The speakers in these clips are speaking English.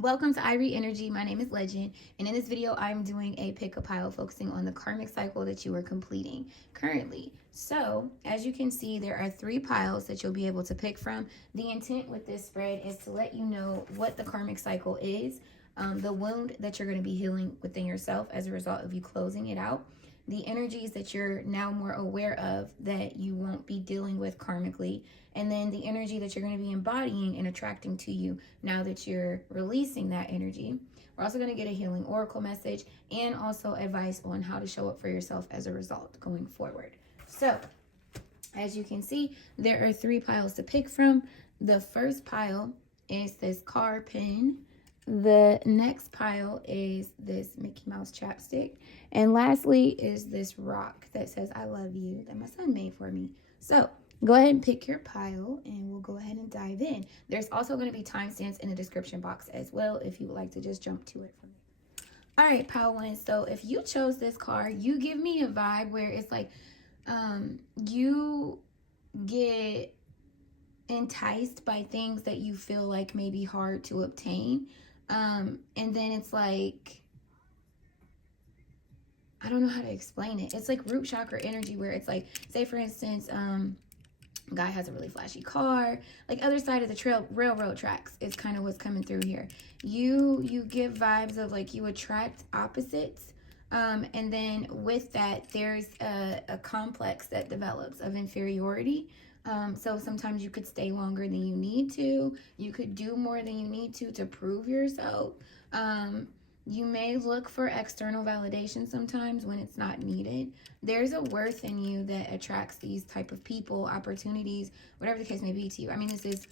Welcome to EyeReadInnerG. My name is Legend, and in this video, I'm doing a pick a pile focusing on the karmic cycle that you are completing currently. So, as you can see, there are 3 piles that you'll be able to pick from. The intent with this spread is to let you know what the karmic cycle is, the wound that you're going to be healing within yourself as a result of you closing it out, the energies that you're now more aware of that you won't be dealing with karmically, and then the energy that you're going to be embodying and attracting to you now that you're releasing that energy. We're also going to get a healing oracle message and also advice on how to show up for yourself as a result going forward. So, as you can see, there are 3 piles to pick from. The first pile is this car pin. The next pile is this Mickey Mouse chapstick. And lastly is this rock that says, I love you, that my son made for me. So go ahead and pick your pile and we'll go ahead and dive in. There's also going to be timestamps in the description box as well if you would like to just jump to it from there. All right, pile 1. So if you chose this card, you give me a vibe where it's like you get enticed by things that you feel like may be hard to obtain. And then it's like, I don't know how to explain it. It's like root chakra energy where it's like, say for instance, guy has a really flashy car, like other side of the railroad tracks is kind of what's coming through here. You give vibes of like you attract opposites. And then with that, there's a complex that develops of inferiority. So sometimes you could stay longer than you need to. You could do more than you need to prove yourself. You may look for external validation sometimes when it's not needed. There's a worth in you that attracts these type of people, opportunities, whatever the case may be to you. I mean, this is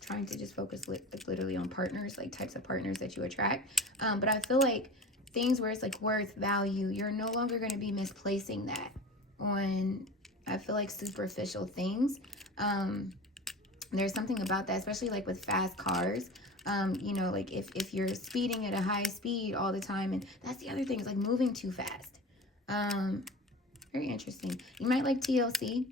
trying to just focus literally on partners, like types of partners that you attract. But I feel like things where it's like worth, value, you're no longer going to be misplacing that on, I feel like, superficial things. There's something about that, especially like with fast cars. You know, like if you're speeding at a high speed all the time, and that's the other thing, is like moving too fast. Very interesting. You might like TLC,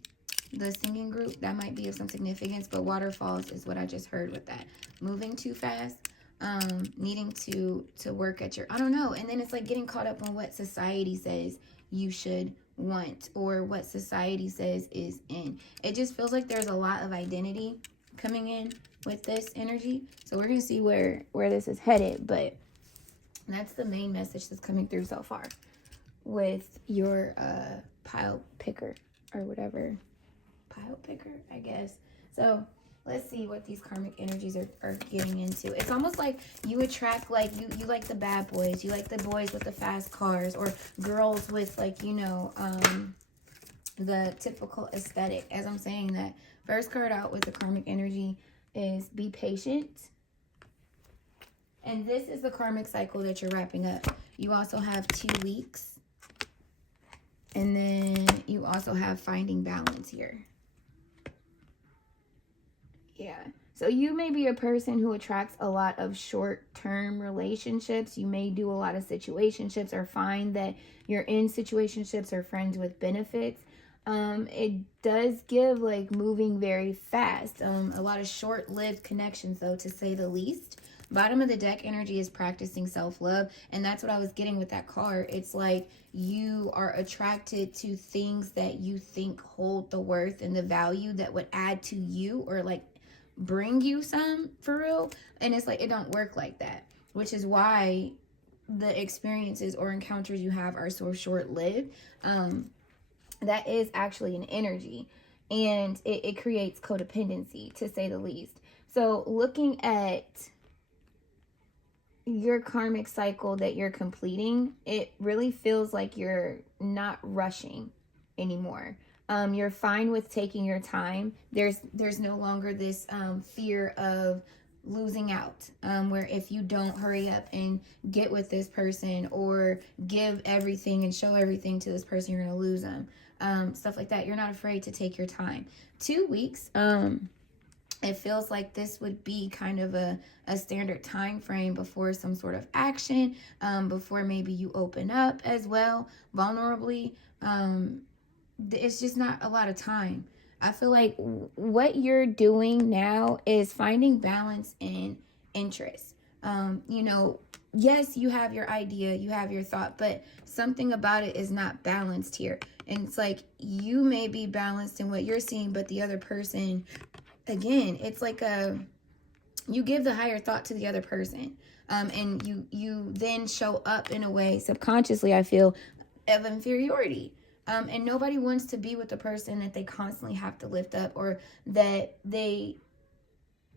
the singing group. That might be of some significance, but waterfalls is what I just heard with that. Moving too fast, needing to work at your, I don't know. And then it's like getting caught up on what society says you should want or what society says is in. It just feels like there's a lot of identity coming in with this energy. So we're going to see where this is headed, but that's the main message that's coming through so far with your pile picker or whatever. Pile picker, I guess. So let's see what these karmic energies are getting into. It's almost like you attract, like, you like the bad boys. You like the boys with the fast cars, or girls with, like, you know, the typical aesthetic. As I'm saying that, first card out with the karmic energy is be patient. And this is the karmic cycle that you're wrapping up. You also have 2 weeks. And then you also have finding balance here. Yeah. So you may be a person who attracts a lot of short-term relationships. You may do a lot of situationships or find that you're in situationships or friends with benefits. It does give like moving very fast. A lot of short-lived connections though, to say the least. Bottom of the deck energy is practicing self-love, and that's what I was getting with that card. It's like you are attracted to things that you think hold the worth and the value that would add to you or like bring you some for real. And it's like it don't work like that, which is why the experiences or encounters you have are so short-lived. That is actually an energy, and it creates codependency, to say the least. So looking at your karmic cycle that you're completing, it really feels like you're not rushing anymore. You're fine with taking your time. There's no longer this fear of losing out, where if you don't hurry up and get with this person or give everything and show everything to this person, you're gonna lose them. Stuff like that. You're not afraid to take your time. 2 weeks. It feels like this would be kind of a standard time frame before some sort of action, before maybe you open up as well, vulnerably. It's just not a lot of time. I feel like what you're doing now is finding balance in interest. You know, yes, you have your idea, you have your thought, but something about it is not balanced here. And it's like you may be balanced in what you're seeing, but the other person, again, it's like you give the higher thought to the other person. And you then show up in a way subconsciously, I feel, of inferiority. And nobody wants to be with the person that they constantly have to lift up, or that they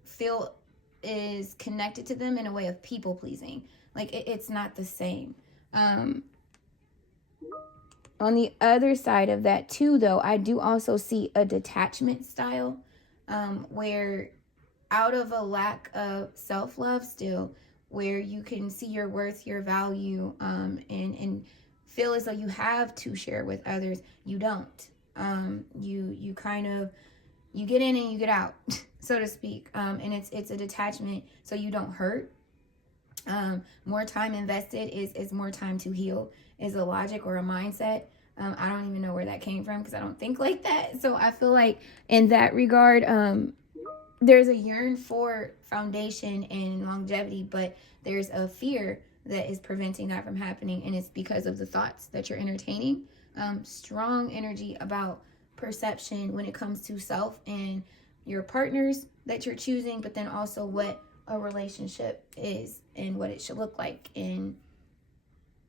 feel is connected to them in a way of people pleasing. Like it's not the same. On the other side of that too, though, I do also see a detachment style, where out of a lack of self-love still, where you can see your worth, your value, and feel as though you have to share with others. You don't. You kind of, you get in and you get out, so to speak. And it's a detachment so you don't hurt. More time invested is more time to heal, is a logic or a mindset. I don't even know where that came from because I don't think like that. So I feel like in that regard, there's a yearn for foundation and longevity, but there's a fear that is preventing that from happening. And it's because of the thoughts that you're entertaining. Strong energy about perception when it comes to self and your partners that you're choosing, but then also what a relationship is and what it should look like in,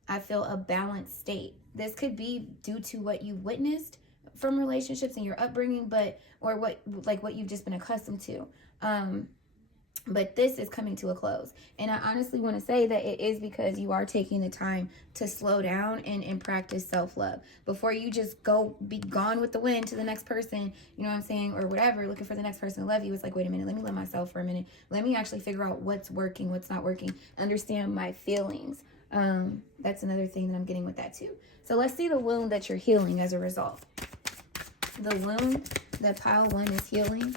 I feel, a balanced state. This could be due to what you witnessed from relationships and your upbringing, or what you've just been accustomed to. But this is coming to a close. And I honestly want to say that it is because you are taking the time to slow down and practice self-love before you just be gone with the wind to the next person, you know what I'm saying, or whatever, looking for the next person to love you. It's like, wait a minute, let me love myself for a minute. Let me actually figure out what's working, what's not working, understand my feelings. That's another thing that I'm getting with that too. So let's see the wound that you're healing as a result. The wound that pile 1 is healing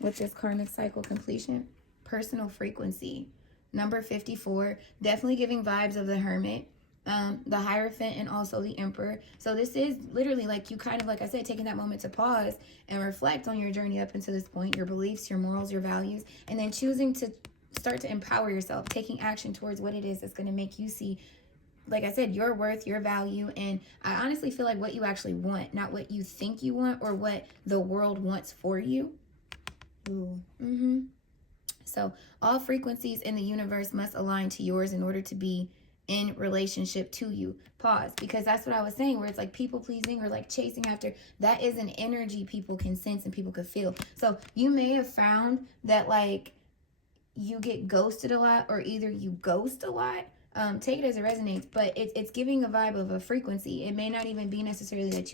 with this karmic cycle completion: personal frequency. Number 54, definitely giving vibes of the Hermit, the Hierophant, and also the Emperor. So this is literally like you kind of, like I said, taking that moment to pause and reflect on your journey up until this point, your beliefs, your morals, your values, and then choosing to start to empower yourself, taking action towards what it is that's going to make you see, like I said, your worth, your value. And I honestly feel like what you actually want, not what you think you want or what the world wants for you. Ooh. So all frequencies in the universe must align to yours in order to be in relationship to you. Pause, because that's what I was saying, where it's like people pleasing or like chasing after, that is an energy people can sense and people can feel. So you may have found that like you get ghosted a lot, or either you ghost a lot. Take it as it resonates, but it's giving a vibe of a frequency. It may not even be necessarily that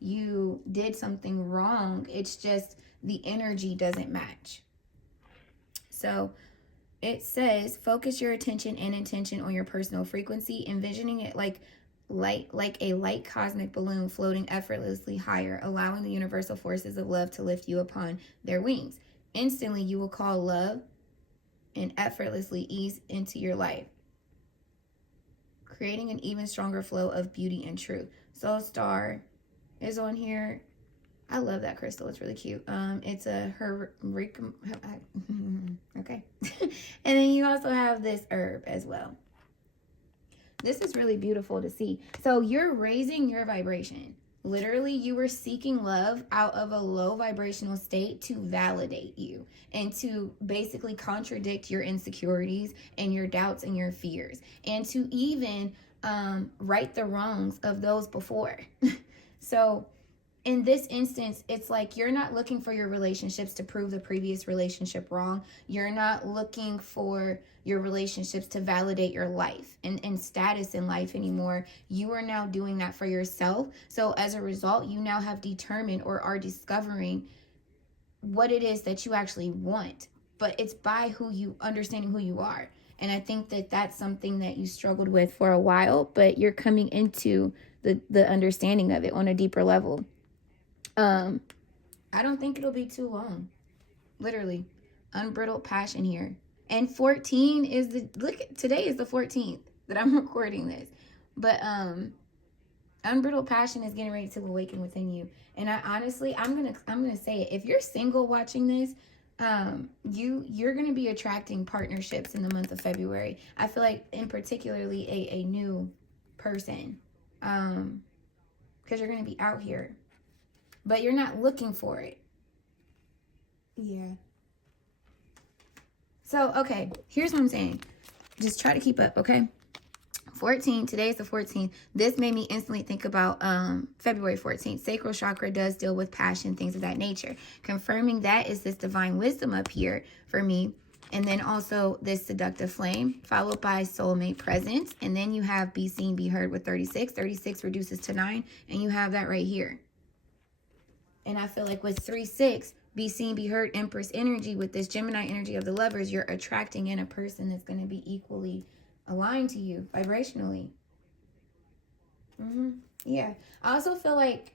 you did something wrong. It's just the energy doesn't match. So it says, focus your attention and intention on your personal frequency, envisioning it like a light cosmic balloon floating effortlessly higher, allowing the universal forces of love to lift you upon their wings. Instantly, you will call love and effortlessly ease into your life, creating an even stronger flow of beauty and truth. Soul Star is on here. I love that crystal. It's really cute. It's a okay. And then you also have this herb as well. This is really beautiful to see. So you're raising your vibration. Literally, you were seeking love out of a low vibrational state to validate you and to basically contradict your insecurities and your doubts and your fears, and to even right the wrongs of those before. So in this instance, it's like you're not looking for your relationships to prove the previous relationship wrong. You're not looking for your relationships to validate your life and status in life anymore. You are now doing that for yourself. So as a result, you now have determined or are discovering what it is that you actually want. But it's by understanding who you are. And I think that that's something that you struggled with for a while, but you're coming into the understanding of it on a deeper level. I don't think it'll be too long. Literally. Unbridled passion here. And 14 is today is the 14th that I'm recording this. But unbridled passion is getting ready to awaken within you. And I honestly, I'm gonna say it. If you're single watching this, you're going to be attracting partnerships in the month of February. I feel like in particularly a new person, because you're going to be out here, but you're not looking for it. Yeah. So, okay, here's what I'm saying. Just try to keep up, okay? 14, today is the 14th. This made me instantly think about February 14th. Sacral chakra does deal with passion, things of that nature. Confirming that is this divine wisdom up here for me. And then also this seductive flame, followed by soulmate presence. And then you have be seen, be heard with 36. 36 reduces to 9. And you have that right here. And I feel like with 3-6, be seen, be heard, Empress energy, with this Gemini energy of the lovers, you're attracting in a person that's going to be equally aligned to you vibrationally. Yeah. I also feel like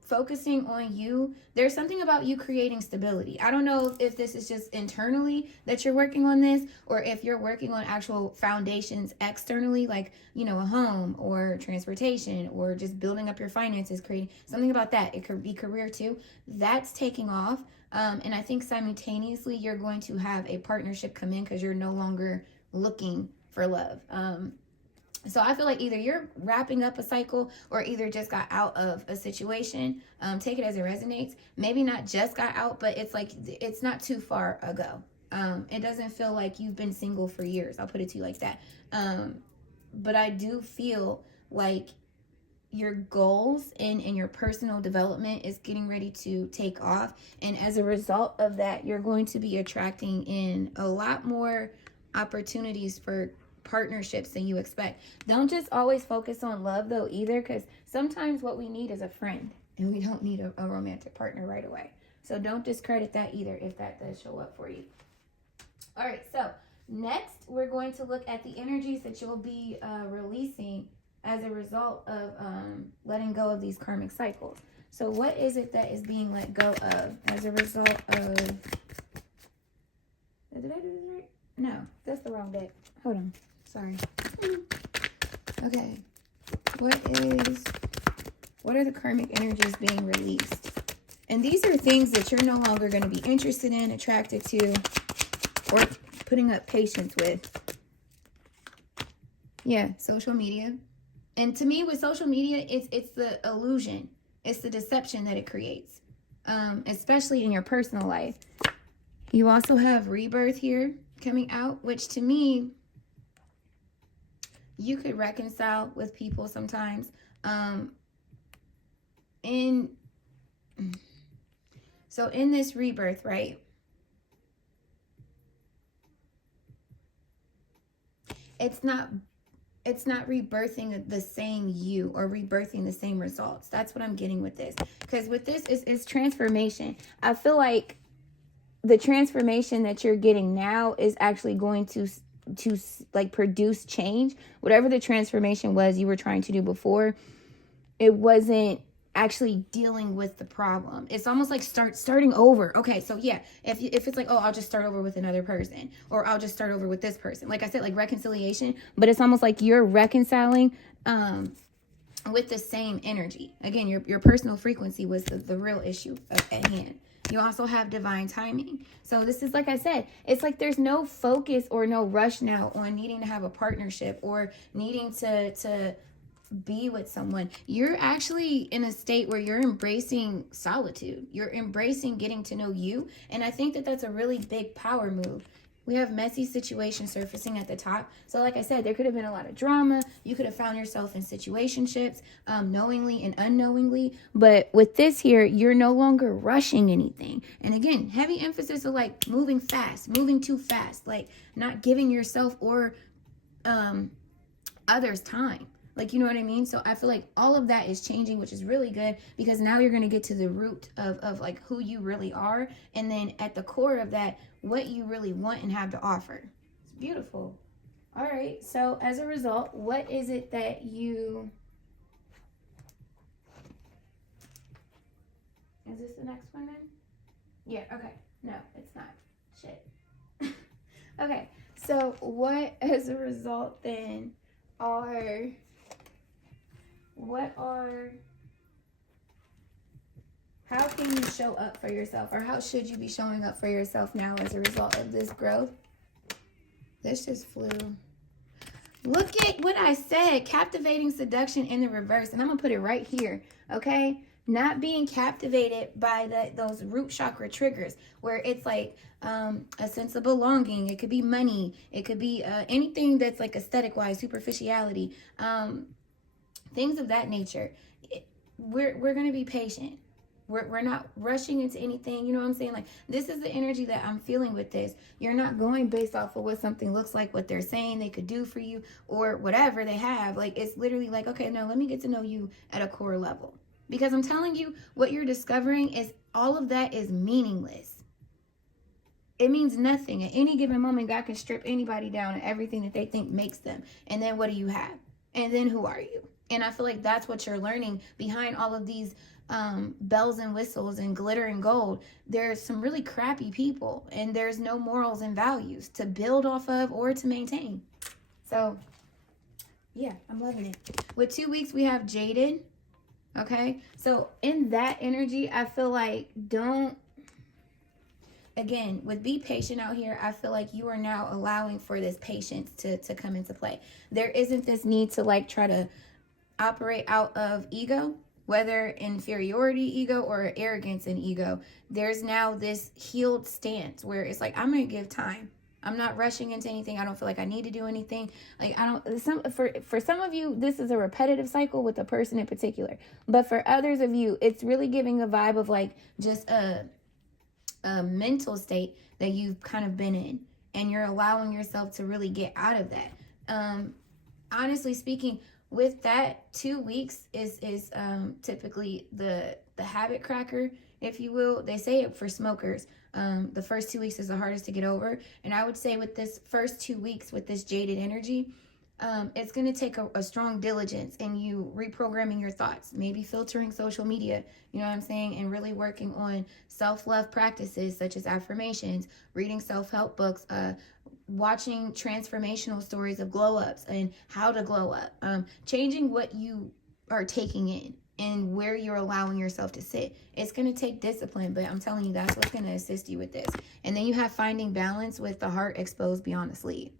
focusing on you, there's something about you creating stability. I don't know if this is just internally that you're working on this, or if you're working on actual foundations externally, like, you know, a home or transportation or just building up your finances, creating something about that. It could be career too. That's taking off. And I think simultaneously you're going to have a partnership come in because you're no longer looking for love. So I feel like either you're wrapping up a cycle or either just got out of a situation. Take it as it resonates. Maybe not just got out, but it's like it's not too far ago. It doesn't feel like you've been single for years. I'll put it to you like that. But I do feel like your goals and your personal development is getting ready to take off. And as a result of that, you're going to be attracting in a lot more opportunities for partnerships than you expect. Don't just always focus on love though either, because sometimes what we need is a friend and we don't need a romantic partner right away. So don't discredit that either if that does show up for you. All right, so next we're going to look at the energies that you'll be releasing as a result of letting go of these karmic cycles. So what is it that is being let go of as a result of... Did I do this right? No, that's the wrong deck. Hold on. Sorry. Okay. What are the karmic energies being released? And these are things that you're no longer going to be interested in, attracted to, or putting up patience with. Yeah, social media. And to me, with social media, it's the illusion. It's the deception that it creates, especially in your personal life. You also have rebirth here coming out, which to me, you could reconcile with people sometimes. So in this rebirth, right? It's not rebirthing the same you or rebirthing the same results. That's what I'm getting with this. Because with this is transformation. I feel like the transformation that you're getting now is actually going to like produce change. Whatever the transformation was you were trying to do before, it wasn't actually dealing with the problem. It's almost like starting over. Okay, so yeah, if it's like, oh, I'll just start over with another person, or I'll just start over with this person. Like I said, like reconciliation, but it's almost like you're reconciling with the same energy. Again, your personal frequency was the real issue at hand. You also have divine timing. So this is, like I said, it's like there's no focus or no rush now on needing to have a partnership or needing to be with someone. You're actually in a state where you're embracing solitude. You're embracing getting to know you. And I think that that's a really big power move. We have messy situations surfacing at the top. So like I said, there could have been a lot of drama. You could have found yourself in situationships, knowingly and unknowingly. But with this here, you're no longer rushing anything. And again, heavy emphasis of like moving fast, moving too fast, like not giving yourself or others time. Like, you know what I mean? So I feel like all of that is changing, which is really good, because now you're going to get to the root of like who you really are. And then at the core of that, what you really want and have to offer. It's beautiful. All right. So as a result, what is it that you... Is this the next one then? Yeah. Okay. No, it's not. Shit. Okay. So what as a result then are... How can you show up for yourself, or how should you be showing up for yourself now as a result of this growth? This just flew. Look at what I said. Captivating seduction in the reverse. And I'm going to put it right here. Okay? Not being captivated by those root chakra triggers where it's like a sense of belonging. It could be money. It could be anything that's like aesthetic wise, superficiality, things of that nature. We're going to be patient. We're not rushing into anything. You know what I'm saying? Like, this is the energy that I'm feeling with this. You're not going based off of what something looks like, what they're saying they could do for you, or whatever they have. Like, it's literally like, okay, no, let me get to know you at a core level. Because I'm telling you, what you're discovering is all of that is meaningless. It means nothing. At any given moment, God can strip anybody down and everything that they think makes them. And then what do you have? And then who are you? And I feel like that's what you're learning behind all of these bells and whistles and glitter and gold. There's some really crappy people, and there's no morals and values to build off of or to maintain. So yeah, I'm loving it. With 2 weeks, we have jaded. Okay, so in that energy, I feel like again, with be patient out here, I feel like you are now allowing for this patience to come into play. There isn't this need to like try to operate out of ego, whether inferiority ego or arrogance and ego. There's now this healed stance where it's like, I'm going to give time. I'm not rushing into anything. I don't feel like I need to do anything. Like, for some of you, this is a repetitive cycle with a person in particular. But for others of you, it's really giving a vibe of like just a mental state that you've kind of been in. And you're allowing yourself to really get out of that. Honestly speaking, with that, 2 weeks is typically the habit cracker, if you will. They say it for smokers. The first 2 weeks is the hardest to get over. And I would say with this first 2 weeks, with this jaded energy, it's going to take a strong diligence in you reprogramming your thoughts, maybe filtering social media, you know what I'm saying, and really working on self-love practices such as affirmations, reading self-help books, watching transformational stories of glow-ups and how to glow up, changing what you are taking in and where you're allowing yourself to sit. It's going to take discipline, but I'm telling you, that's what's going to assist you with this. And then you have finding balance with the heart exposed beyond the sleeve.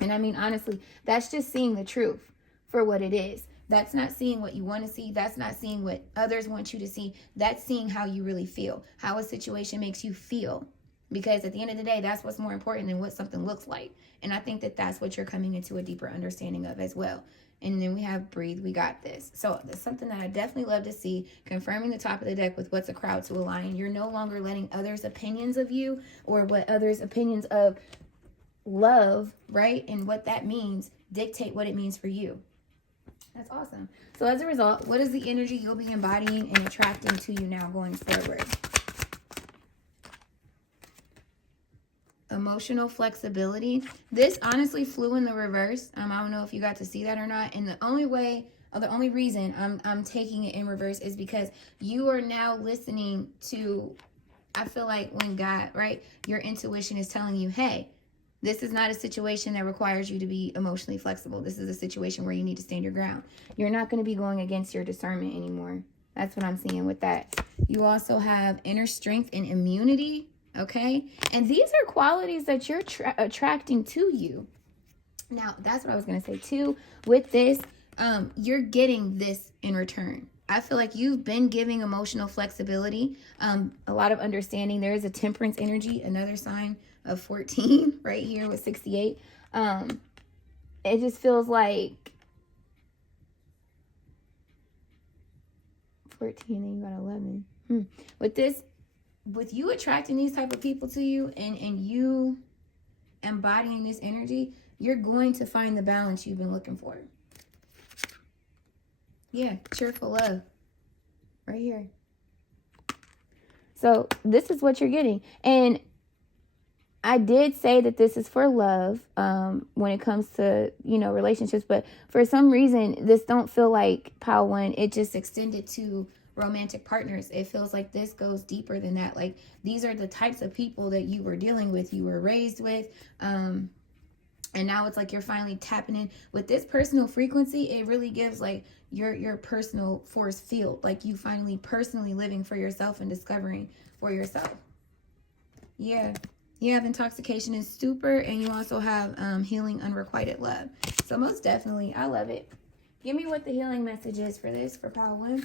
And I mean, honestly, that's just seeing the truth for what it is. That's not seeing what you want to see. That's not seeing what others want you to see. That's seeing how you really feel, how a situation makes you feel. Because at the end of the day, that's what's more important than what something looks like. And I think that that's what you're coming into a deeper understanding of as well. And then we have breathe, we got this. So that's something that I definitely love to see, confirming the top of the deck with what's a crowd to align. You're no longer letting others' opinions of you or what others' opinions of love, right, and what that means dictate what it means for you. That's awesome. So as a result, what is the energy you'll be embodying and attracting to you now going forward? Emotional flexibility. This honestly flew in the reverse. I don't know if you got to see that or not. And the only reason I'm taking it in reverse is because you are now listening to, I feel like when God, right, your intuition is telling you, hey, this is not a situation that requires you to be emotionally flexible. This is a situation where you need to stand your ground. You're not going to be going against your discernment anymore. That's what I'm seeing with that. You also have inner strength and immunity. Okay. And these are qualities that you're attracting to you. Now, that's what I was going to say too. With this, you're getting this in return. I feel like you've been giving emotional flexibility, a lot of understanding. There is a temperance energy, another sign of 14 right here with 68. It just feels like 14 and you got 11. With this, with you attracting these type of people to you and you embodying this energy, you're going to find the balance you've been looking for. Yeah, cheerful love right here. So this is what you're getting. And I did say that this is for love when it comes to, relationships. But for some reason, this don't feel like pile one. It just extended to romantic partners. It feels like this goes deeper than that. Like, these are the types of people that you were dealing with, you were raised with. And now it's like you're finally tapping in with this personal frequency. It really gives like your personal force field, like you finally personally living for yourself and discovering for yourself. Yeah, you have intoxication and stupor, and you also have healing unrequited love. So most definitely, I love it. Give me what the healing message is for this, for pile 1.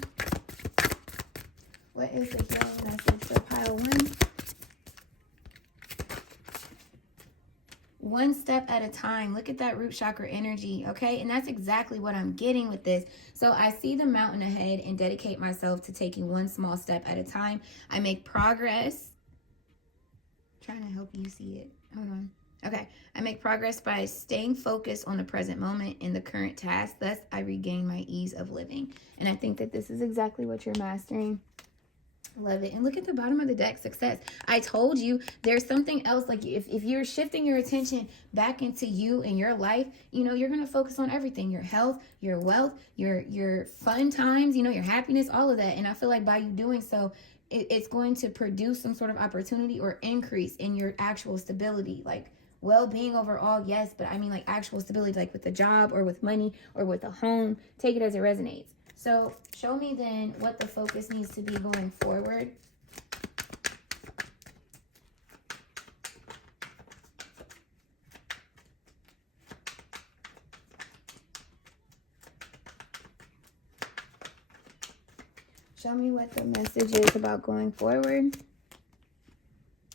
What is the healing message for pile 1? One step at a time. Look at that root chakra energy, okay? And that's exactly what I'm getting with this. So I see the mountain ahead and dedicate myself to taking one small step at a time. I make progress. I'm trying to help you see it. Hold on. Okay. I make progress by staying focused on the present moment and the current task. Thus, I regain my ease of living. And I think that this is exactly what you're mastering. Love it. And look at the bottom of the deck, success. I told you there's something else. Like if you're shifting your attention back into you and your life, you know, you're going to focus on everything, your health, your wealth, your fun times, you know, your happiness, all of that. And I feel like by you doing so, it's going to produce some sort of opportunity or increase in your actual stability, like well-being overall. Yes. But I mean like actual stability, like with a job or with money or with a home. Take it as it resonates. So show me then what the focus needs to be going forward. Show me what the message is about going forward.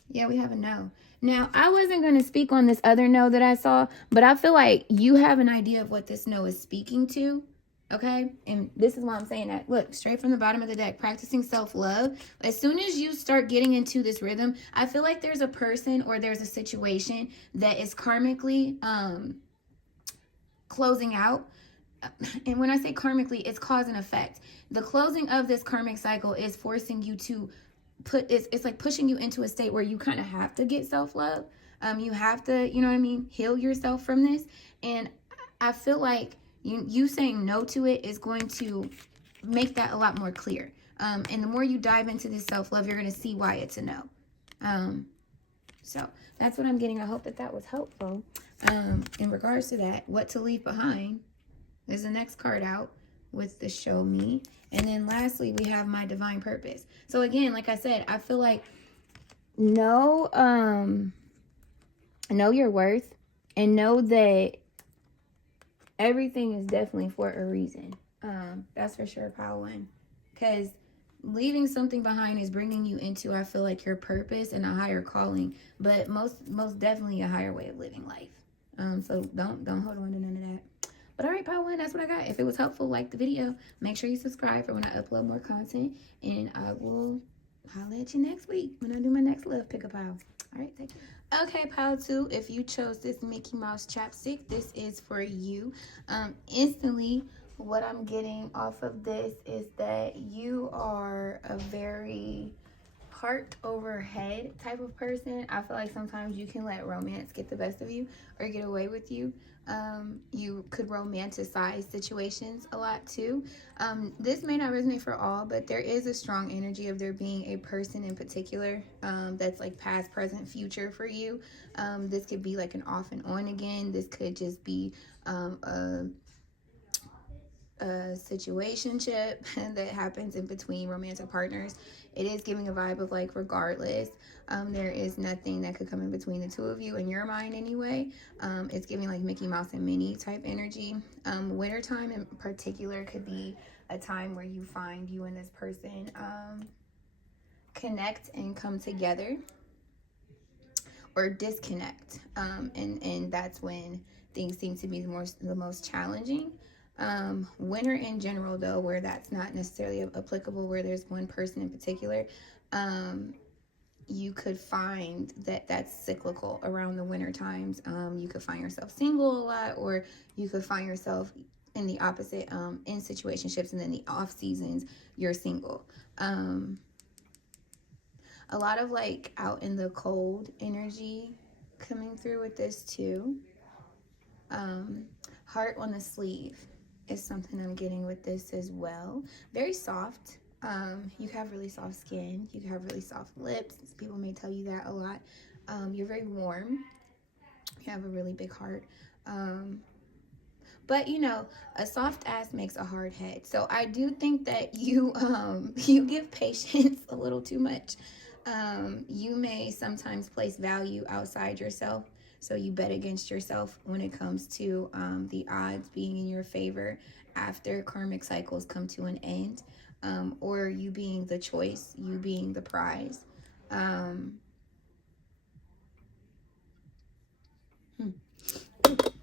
Yeah, we have a no. Now, I wasn't going to speak on this other no that I saw, but I feel like you have an idea of what this no is speaking to. Okay, and this is why I'm saying that. Look, straight from the bottom of the deck, practicing self-love. As soon as you start getting into this rhythm, I feel like there's a person or there's a situation that is karmically closing out. And when I say karmically, it's cause and effect. The closing of this karmic cycle is forcing you to it's like pushing you into a state where you kind of have to get self-love. You have to, you know what I mean, heal yourself from this. And I feel like you saying no to it is going to make that a lot more clear. And the more you dive into this self-love, you're going to see why it's a no. So that's what I'm getting. I hope that was helpful. In regards to that, what to leave behind is the next card out with the show me. And then lastly, we have my divine purpose. So again, like I said, I feel like know your worth and know that everything is definitely for a reason. That's for sure, pile 1. Because leaving something behind is bringing you into, I feel like, your purpose and a higher calling, but most definitely a higher way of living life. So don't hold on to none of that. But all right, pile 1, that's what I got. If it was helpful, like the video. Make sure you subscribe for when I upload more content, and I will holler at you next week when I do my next love pick a pile. All right, take care. Okay, pile 2, if you chose this Mickey Mouse chapstick, this is for you. Instantly, what I'm getting off of this is that you are a very heart over head type of person. I feel like sometimes you can let romance get the best of you or get away with you. You could romanticize situations a lot too. This may not resonate for all, but there is a strong energy of there being a person in particular that's like past, present, future for you. This could be like an off and on again. This could just be a situationship that happens in between romantic partners. It is giving a vibe of like regardless, there is nothing that could come in between the two of you in your mind anyway. It's giving like Mickey Mouse and Minnie type energy. Wintertime in particular could be a time where you find you and this person connect and come together, or disconnect, and that's when things seem to be the most challenging. Winter in general, though, where that's not necessarily applicable, where there's one person in particular, you could find that that's cyclical around the winter times. You could find yourself single a lot, or you could find yourself in the opposite, in situationships, and then the off seasons you're single. A lot of like out in the cold energy coming through with this too. Heart on the sleeve is something I'm getting with this as well. Very soft. You have really soft skin. You have really soft lips. People may tell you that a lot. You're very warm. You have a really big heart. But you know, a soft ass makes a hard head. So I do think that you you give patience a little too much. You may sometimes place value outside yourself. So you bet against yourself when it comes to the odds being in your favor after karmic cycles come to an end, or you being the choice, you being the prize. Um, hmm,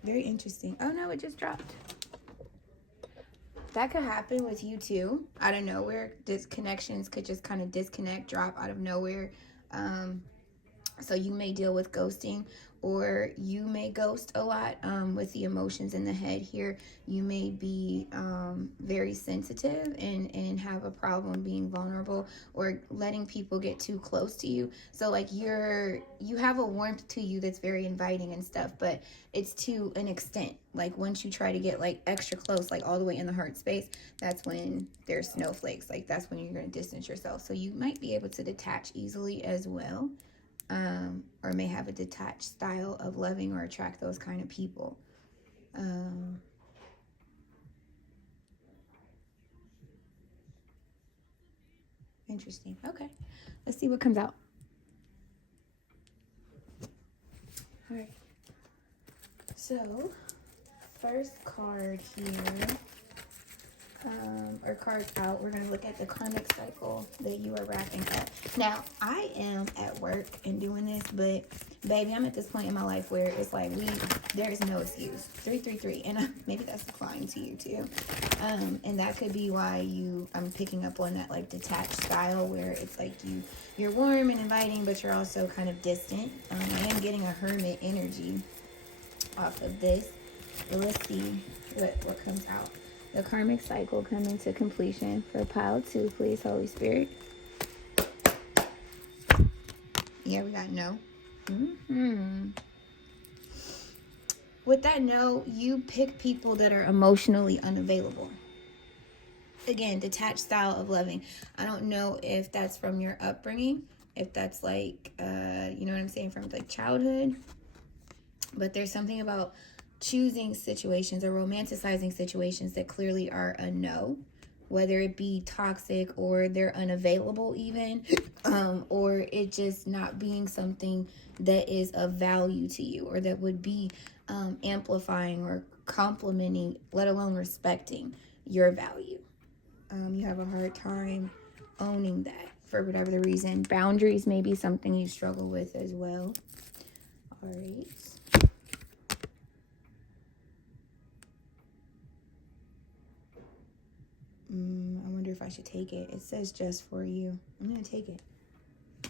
Very interesting. Oh no, it just dropped. That could happen with you too. Out of nowhere, disconnections could just kind of disconnect, drop out of nowhere. Um, so you may deal with ghosting, or you may ghost a lot with the emotions in the head here. You may be very sensitive and have a problem being vulnerable or letting people get too close to you. So like you have a warmth to you that's very inviting and stuff, but it's to an extent. Like once you try to get like extra close, like all the way in the heart space, that's when there's snowflakes. Like that's when you're going to distance yourself. So you might be able to detach easily as well, or may have a detached style of loving or attract those kind of people. Interesting. Okay, let's see what comes out. All right. So, first card here, or cards out, we're going to look at the karmic cycle that you are wrapping up. Now, I am at work and doing this, but baby, I'm at this point in my life where it's like there's no excuse. 333, and maybe that's applying to you too. And that could be why I'm picking up on that like detached style where it's like you're warm and inviting, but you're also kind of distant. I am getting a hermit energy off of this. But let's see what comes out. The karmic cycle coming to completion for pile 2, please, Holy Spirit. Yeah, we got no. With that no, you pick people that are emotionally unavailable. Again, detached style of loving. I don't know if that's from your upbringing, if that's like, you know what I'm saying, from like childhood. But there's something about choosing situations or romanticizing situations that clearly are a no, whether it be toxic or they're unavailable even, or it just not being something that is of value to you or that would be amplifying or complimenting, let alone respecting your value. You have a hard time owning that for whatever the reason. Boundaries may be something you struggle with as well. All right. I wonder if I should take it. It says just for you. I'm going to take it.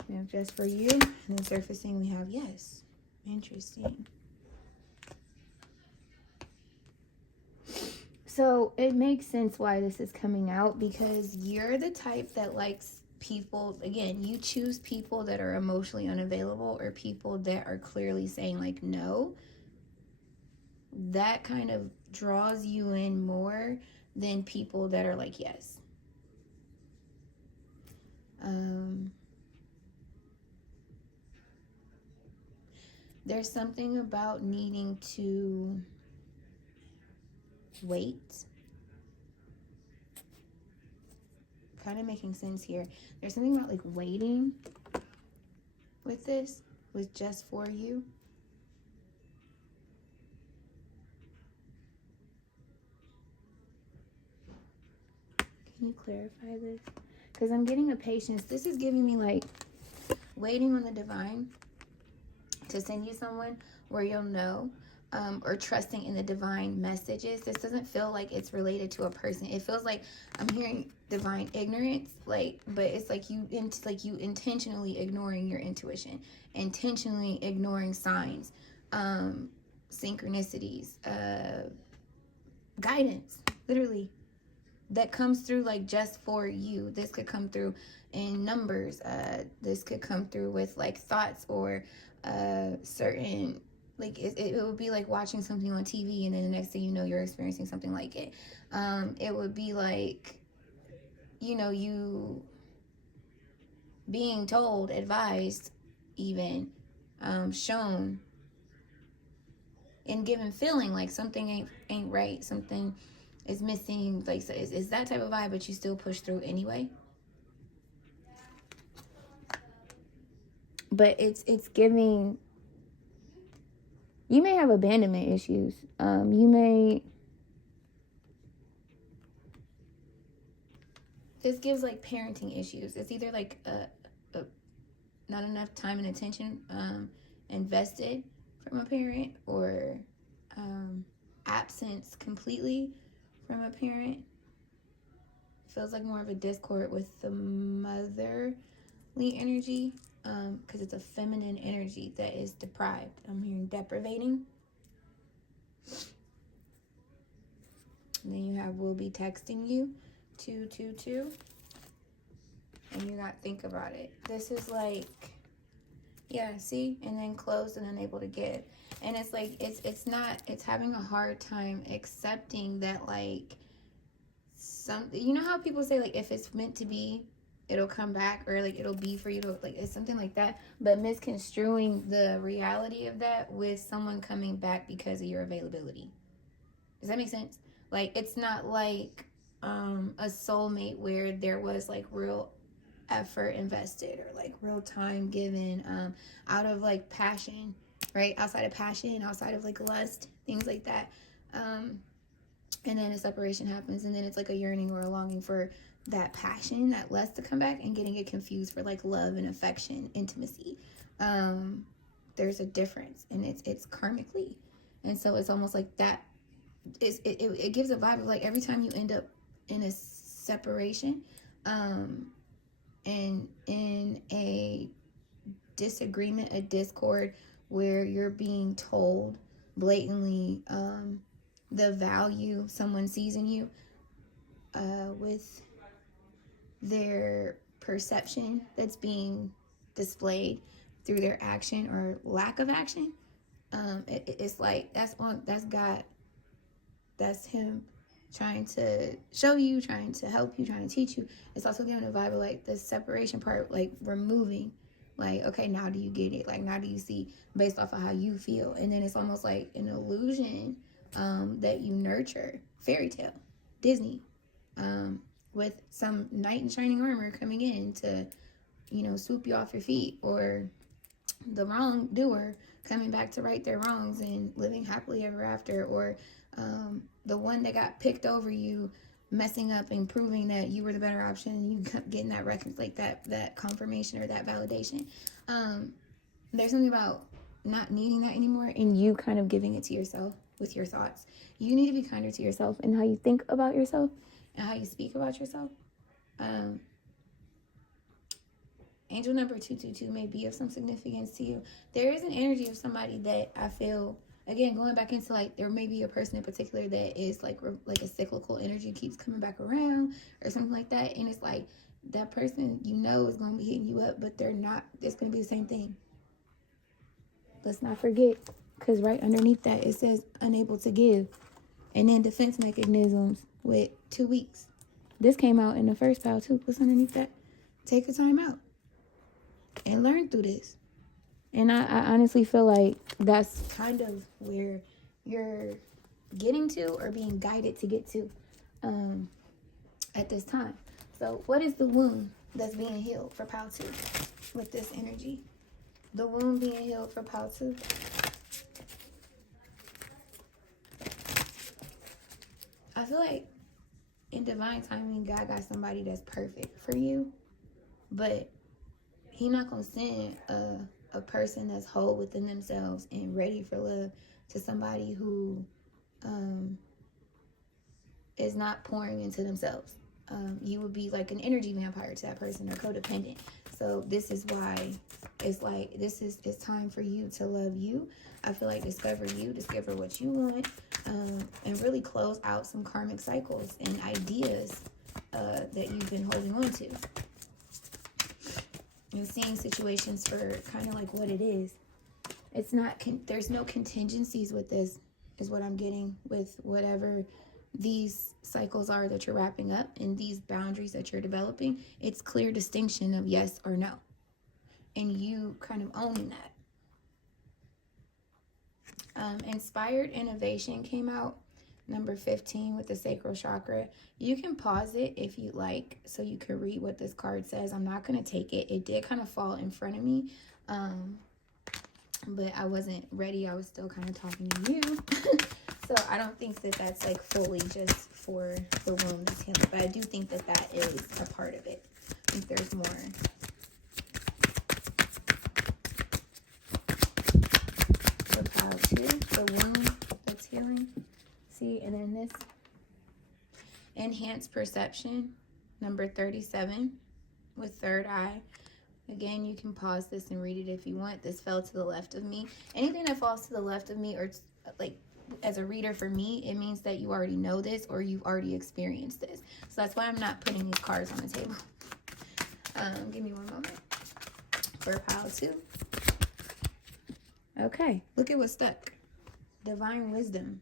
We have just for you. And then surfacing, we have yes. Interesting. So it makes sense why this is coming out, because you're the type that likes people. Again, you choose people that are emotionally unavailable or people that are clearly saying like no. That kind of draws you in more than people that are like yes. There's something about needing to wait. Kind of making sense here. There's something about like waiting with this, with just for you. Can you clarify this? Because I'm getting a patience. This is giving me like waiting on the divine to send you someone where you'll know, or trusting in the divine messages. This doesn't feel like it's related to a person. It feels like I'm hearing divine ignorance, like, but it's like you intentionally ignoring your intuition, intentionally ignoring signs, synchronicities, guidance, literally, that comes through like just for you. This could come through in numbers. This could come through with like thoughts or certain, like it would be like watching something on TV and then the next thing you know you're experiencing something like it. It would be like, you know, you being told, advised, even shown and given feeling like something ain't right, something is missing, like, so it's that type of vibe, but you still push through anyway. But it's giving, you may have abandonment issues. You may, this gives like parenting issues. It's either like not enough time and attention invested from a parent, or absence completely from a parent. Feels like more of a discord with the motherly energy, because it's a feminine energy that is deprived. I'm hearing deprivating. And then you have will be texting you, 222. And you got think about it. This is like, yeah, see? And then closed and unable to give. And it's like, it's having a hard time accepting that, like, something, you know how people say, like, if it's meant to be, it'll come back, or like it'll be for you to, like, it's something like that, but misconstruing the reality of that with someone coming back because of your availability. Does that make sense? Like, it's not like a soulmate where there was like real effort invested, or like real time given out of like passion, right? Outside of passion, outside of like lust, things like that. And then a separation happens, and then it's like a yearning or a longing for that passion, that lust to come back, and getting it confused for like love and affection, intimacy. There's a difference, and it's karmically. And so it's almost like that. It gives a vibe of like every time you end up in a separation, and in a disagreement, a discord, where you're being told blatantly the value someone sees in you, with their perception that's being displayed through their action or lack of action. It's like that's God, that's him trying to show you, trying to help you, trying to teach you. It's also giving a vibe of like the separation part, like removing, like, okay, now do you get it? Like, now do you see based off of how you feel? And then it's almost like an illusion that you nurture, fairy tale, Disney, with some knight in shining armor coming in to, swoop you off your feet, or the wrongdoer coming back to right their wrongs and living happily ever after, or the one that got picked over you messing up and proving that you were the better option, and you getting that record, like that confirmation or that validation. There's something about not needing that anymore, and you kind of giving it to yourself with your thoughts. You need to be kinder to yourself and how you think about yourself and how you speak about yourself. Angel number 222 may be of some significance to you. There is an energy of somebody that I feel, again, going back into like, there may be a person in particular that is like a cyclical energy, keeps coming back around or something like that. And it's like that person, is going to be hitting you up, but they're not, it's going to be the same thing. Let's not forget, because right underneath that, it says unable to give. And then defense mechanisms with 2 weeks. This came out in the first pile too. What's underneath that? Take the time out and learn through this. And I honestly feel like that's kind of where you're getting to, or being guided to get to at this time. So what is the wound that's being healed for pile 2 with this energy? The wound being healed for pile 2. I feel like in divine timing, God got somebody that's perfect for you, but He not gonna send a person that's whole within themselves and ready for love to somebody who is not pouring into themselves. You would be like an energy vampire to that person, or codependent. So this is why it's like, it's time for you to love you. I feel like discover you, discover what you want, and really close out some karmic cycles and ideas that you've been holding on to. And seeing situations for kind of like what it is. It's not, there's no contingencies with this, is what I'm getting with whatever these cycles are that you're wrapping up, and these boundaries that you're developing. It's clear distinction of yes or no, and you kind of owning that. Inspired Innovation came out, number 15 with the sacral chakra. You can pause it if you like, so you can read what this card says. I'm not going to take it. It did kind of fall in front of me, but I wasn't ready. I was still kind of talking to you. So I don't think that that's like fully just for the wound that's healing, but I do think that that is a part of it. I think there's more. For pile 2, the wound that's healing. See, and then this. Enhanced Perception, number 37, with third eye. Again, you can pause this and read it if you want. This fell to the left of me. Anything that falls to the left of me, or like as a reader for me, it means that you already know this or you've already experienced this. So that's why I'm not putting these cards on the table. Give me one moment. For pile 2. Okay, look at what's stuck. Divine Wisdom,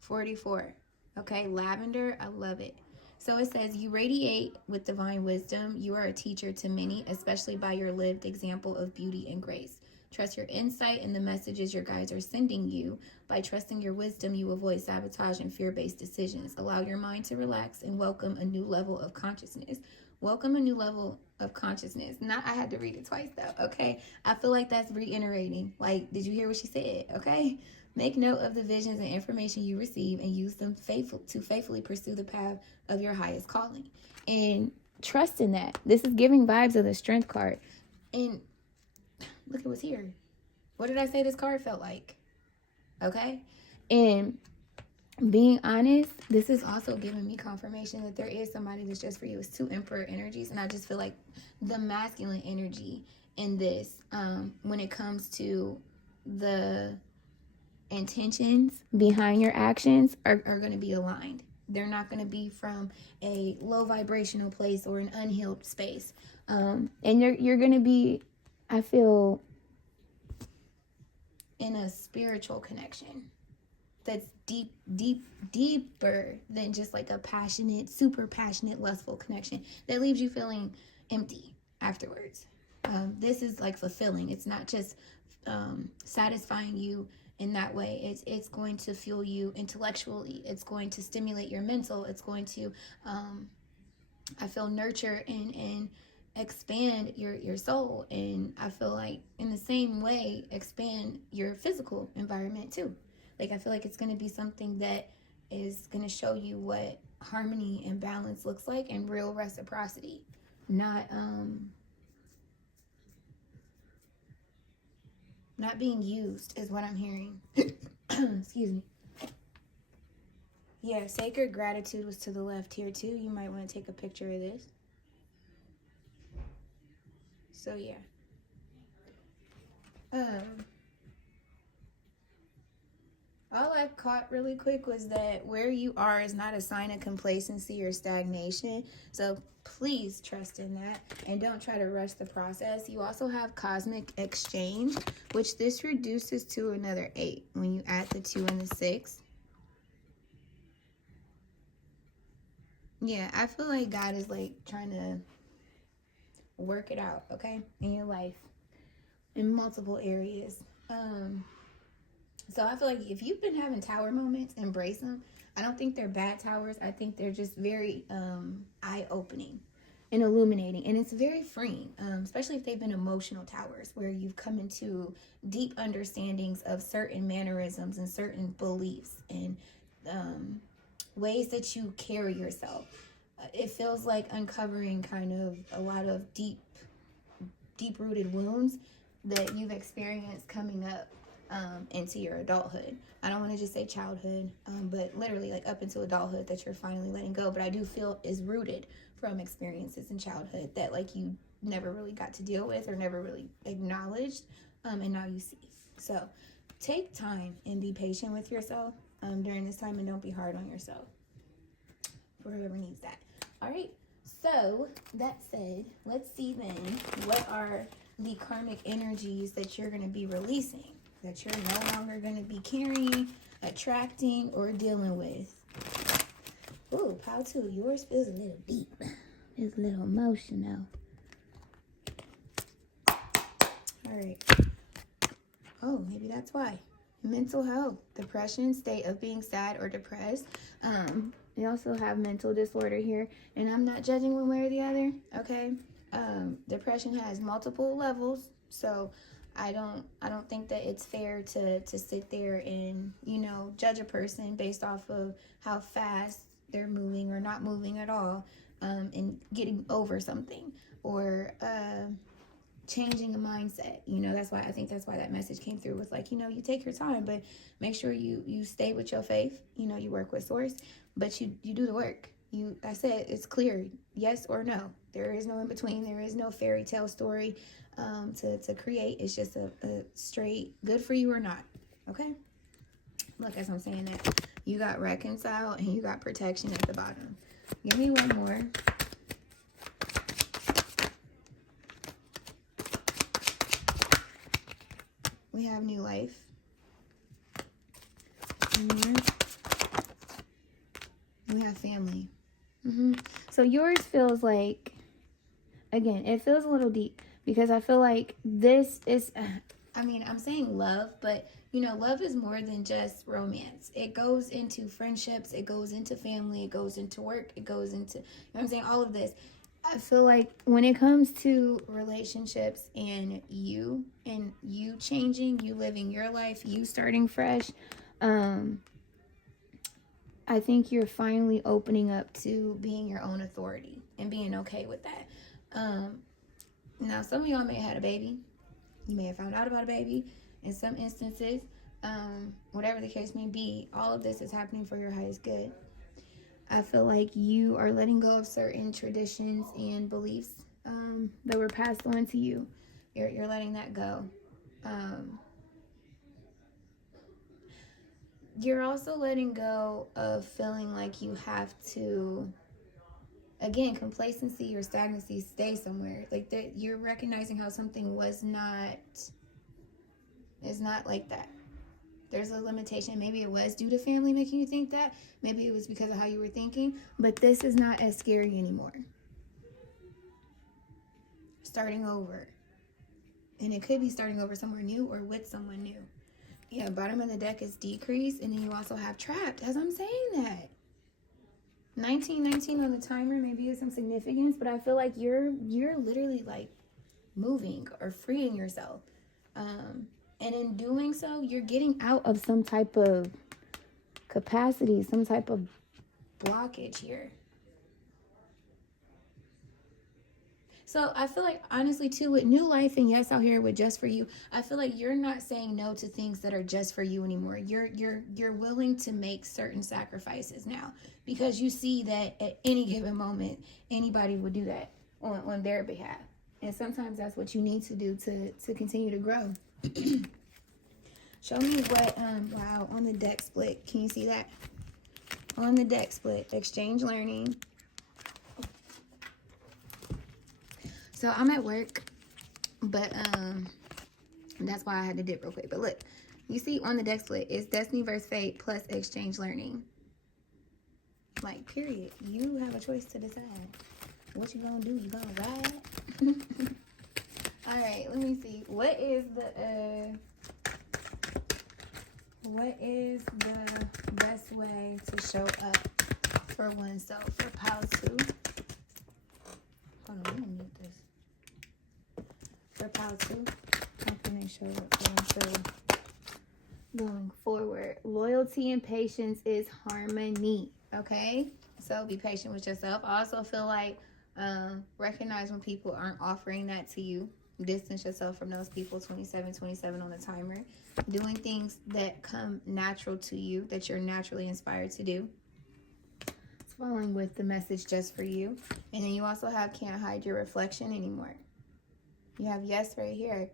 44. Okay, lavender, I love it. So it says, you radiate with divine wisdom. You are a teacher to many, especially by your lived example of beauty and grace. Trust your insight and the messages your guides are sending you. By trusting your wisdom, you avoid sabotage and fear-based decisions. Allow your mind to relax and welcome a new level of consciousness. Welcome a new level of consciousness. Not, I had to read it twice though, okay? I feel like that's reiterating. Like, did you hear what she said? Okay? Make note of the visions and information you receive and use them to faithfully pursue the path of your highest calling. And trust in that. This is giving vibes of the Strength card. And look at what's here. What did I say this card felt like? Okay? And being honest, this is also giving me confirmation that there is somebody that's just for you. It's 2 Emperor energies. And I just feel like the masculine energy in this, when it comes to the intentions behind your actions are going to be aligned. They're not going to be from a low vibrational place or an unhealed space. And you're going to be, I feel, in a spiritual connection that's deeper than just like a passionate, super passionate, lustful connection that leaves you feeling empty afterwards. This is like fulfilling. It's not just satisfying you in that way. It's going to fuel you intellectually. It's going to stimulate your mental. It's going to, I feel, nurture and expand your soul. And I feel like in the same way, expand your physical environment too. Like, I feel like it's going to be something that is going to show you what harmony and balance looks like and real reciprocity. Not being used is what I'm hearing. Excuse me. Yeah, Sacred Gratitude was to the left here too. You might want to take a picture of this. So yeah. All I caught really quick was that where you are is not a sign of complacency or stagnation. So please trust in that and don't try to rush the process. You also have Cosmic Exchange, which this reduces to another 8 when you add the 2 and the 6. Yeah, I feel like God is like trying to work it out, okay, in your life in multiple areas. So I feel like if you've been having tower moments, embrace them. I don't think they're bad towers. I think they're just very eye-opening and illuminating. And it's very freeing, especially if they've been emotional towers where you've come into deep understandings of certain mannerisms and certain beliefs and ways that you carry yourself. It feels like uncovering kind of a lot of deep-rooted wounds that you've experienced coming up into your adulthood. I don't want to just say childhood, but literally like up into adulthood that you're finally letting go. But I do feel is rooted from experiences in childhood that like you never really got to deal with or never really acknowledged, and now you see. So take time and be patient with yourself during this time, and don't be hard on yourself for whoever needs that. All right. So that said, let's see then what are the karmic energies that you're going to be releasing, that you're no longer going to be carrying, attracting, or dealing with. Ooh, pile 2. Yours feels a little deep. It's a little emotional. All right. Oh, maybe that's why. mental health, depression, state of being sad or depressed. We also have mental disorder here, and I'm not judging one way or the other, okay? Depression has multiple levels, so I don't think that it's fair to sit there and, you know, judge a person based off of how fast they're moving or not moving at all, and getting over something, or changing a mindset. You know, that's why I think that's why that message came through, was like, you know, you take your time, but make sure you stay with your faith. You know, you work with source, but you do the work. I said it's clear, yes or no. There is no in between. There is no fairy tale story to create. It's just a straight good for you or not. Okay. Look, as I'm saying that, you got reconcile and you got protection at the bottom. Give me one more. We have new life. We have family. So yours feels like, again, it feels a little deep, because I feel like this is, I mean, I'm saying love, but you know, love is more than just romance. It goes into friendships, it goes into family, it goes into work, it goes into, you know what I'm saying, all of this. I feel like when it comes to relationships and you changing, you living your life, you starting fresh, I think you're finally opening up to being your own authority and being okay with that. Now, some of y'all may have had a baby. You may have found out about a baby. In some instances, whatever the case may be, all of this is happening for your highest good. I feel like you are letting go of certain traditions and beliefs that were passed on to you. You're letting that go. You're also letting go of feeling like you have to, again, complacency or stagnancy, stay somewhere. Like that, you're recognizing how something is not like that. There's a limitation. Maybe it was due to family making you think that. Maybe it was because of how you were thinking. But this is not as scary anymore. Starting over. And it could be starting over somewhere new or with someone new. Yeah, bottom of the deck is decrease. And then you also have trapped, as I'm saying that. 1919 on the timer, maybe it's some significance. But I feel like you're literally like moving or freeing yourself. And in doing so, you're getting out of some type of capacity, some type of blockage here. So I feel like, honestly, too, with new life and yes out here with just for you, I feel like you're not saying no to things that are just for you anymore. You're willing to make certain sacrifices now, because you see that at any given moment, anybody would do that on their behalf. And sometimes that's what you need to do to continue to grow. Show me what, wow, on the deck split. Can you see that? On the deck split, exchange learning. So I'm at work, but that's why I had to dip real quick. But look, you see on the deck split, it's destiny versus fate plus exchange learning. Like, period. You have a choice to decide. What you gonna do? You gonna ride? All right, let me see. What is the best way to show up for oneself for pile 2? Hold on, let me mute this. For pile 2, how can I show up for oneself going forward? Loyalty and patience is harmony. Okay, so be patient with yourself. I also feel like recognize when people aren't offering that to you. Distance yourself from those people. 27 on the timer. Doing things that come natural to you, that you're naturally inspired to do. It's following with the message just for you. And then you also have can't hide your reflection anymore. You have yes right here.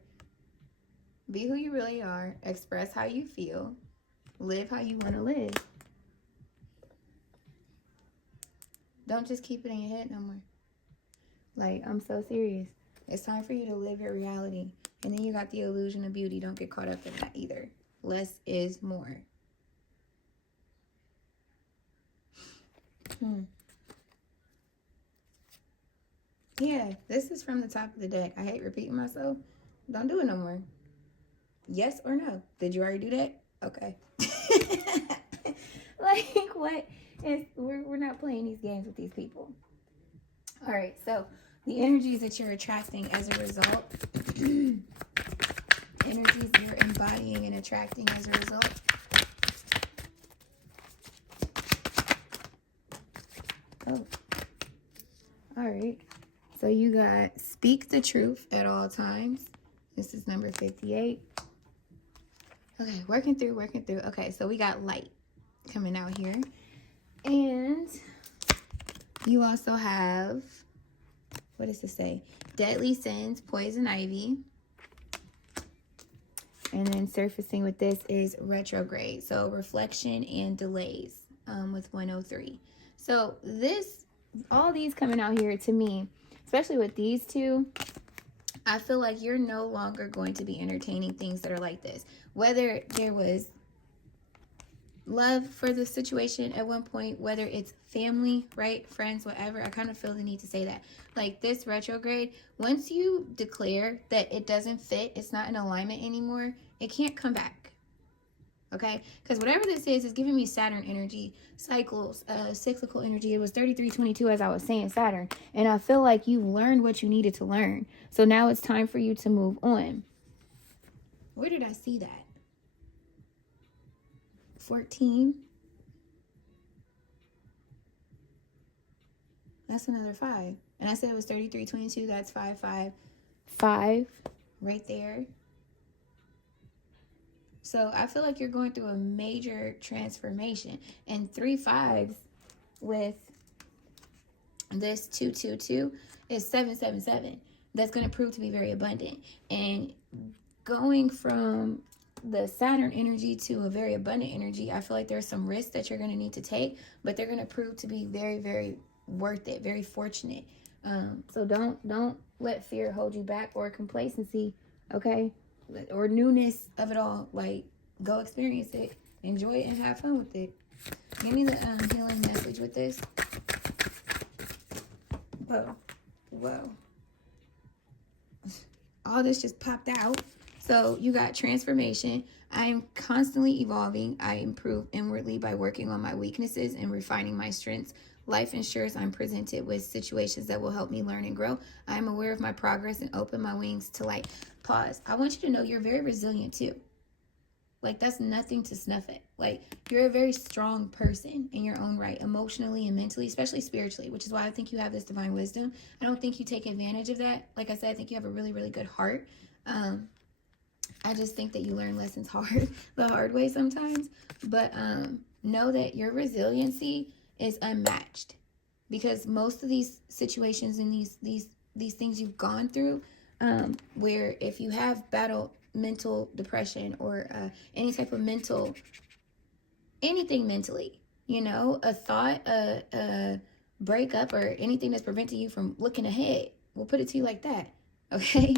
Be who you really are. Express how you feel. Live how you want to live. Don't just keep it in your head no more. Like, I'm so serious. It's time for you to live your reality. And then you got the illusion of beauty. Don't get caught up in that either. Less is more. Yeah, this is from the top of the deck. I hate repeating myself. Don't do it no more. Yes or no? Did you already do that? Okay. Like, what is, we're not playing these games with these people. All right, so the energies that you're attracting as a result, energies you're embodying and attracting as a result. Oh, all right. So you got speak the truth at all times. This is number 58. Okay, working through. Okay, so we got light coming out here. And you also have, what does this say? Deadly sins, poison ivy. And then surfacing with this is retrograde. So reflection and delays with 103. So this, all these coming out here to me, especially with these two, I feel like you're no longer going to be entertaining things that are like this. Whether there was love for the situation at one point, whether it's family, right, friends, whatever, I kind of feel the need to say that. Like this retrograde, once you declare that it doesn't fit, it's not in alignment anymore, it can't come back. Okay, because whatever this is giving me Saturn energy, cycles, cyclical energy. It was 3322 as I was saying, Saturn. And I feel like you learned what you needed to learn. So now it's time for you to move on. Where did I see that? 14. That's another 5. And I said it was 3322. That's 5, 5, 5 right there. So I feel like you're going through a major transformation. And 3 5s with this 222 is 777. That's going to prove to be very abundant. And going from the Saturn energy to a very abundant energy, I feel like there's some risks that you're going to need to take, but they're going to prove to be very, very worth it, very fortunate. So don't let fear hold you back, or complacency, okay? Or newness of it all. Like, go experience it, enjoy it, and have fun with it. Give me the healing message with this. Whoa. All this just popped out. So you got transformation. I am constantly evolving. I improve inwardly by working on my weaknesses and refining my strengths. Life ensures I'm presented with situations that will help me learn and grow. I am aware of my progress and open my wings to light. Pause. I want you to know you're very resilient too. Like, that's nothing to snuff at. Like, you're a very strong person in your own right, emotionally and mentally, especially spiritually, which is why I think you have this divine wisdom. I don't think you take advantage of that. Like I said, I think you have a really, really good heart. I just think that you learn lessons the hard way sometimes. But know that your resiliency is unmatched, because most of these situations and these things you've gone through, where if you have battled mental depression or any type of anything mentally, you know, a thought, a breakup, or anything that's preventing you from looking ahead, we'll put it to you like that, okay?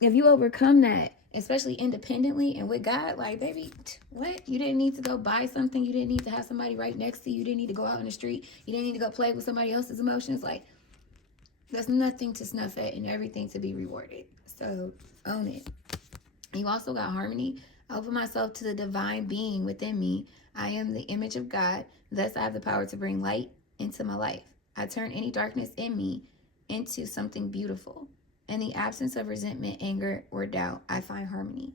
If you overcome that, especially independently and with God, like, baby, what? You didn't need to go buy something. You didn't need to have somebody right next to you. You didn't need to go out in the street. You didn't need to go play with somebody else's emotions. Like, there's nothing to snuff at and everything to be rewarded. So own it. You also got harmony. I open myself to the divine being within me. I am the image of God. Thus, I have the power to bring light into my life. I turn any darkness in me into something beautiful. In the absence of resentment, anger, or doubt, I find harmony.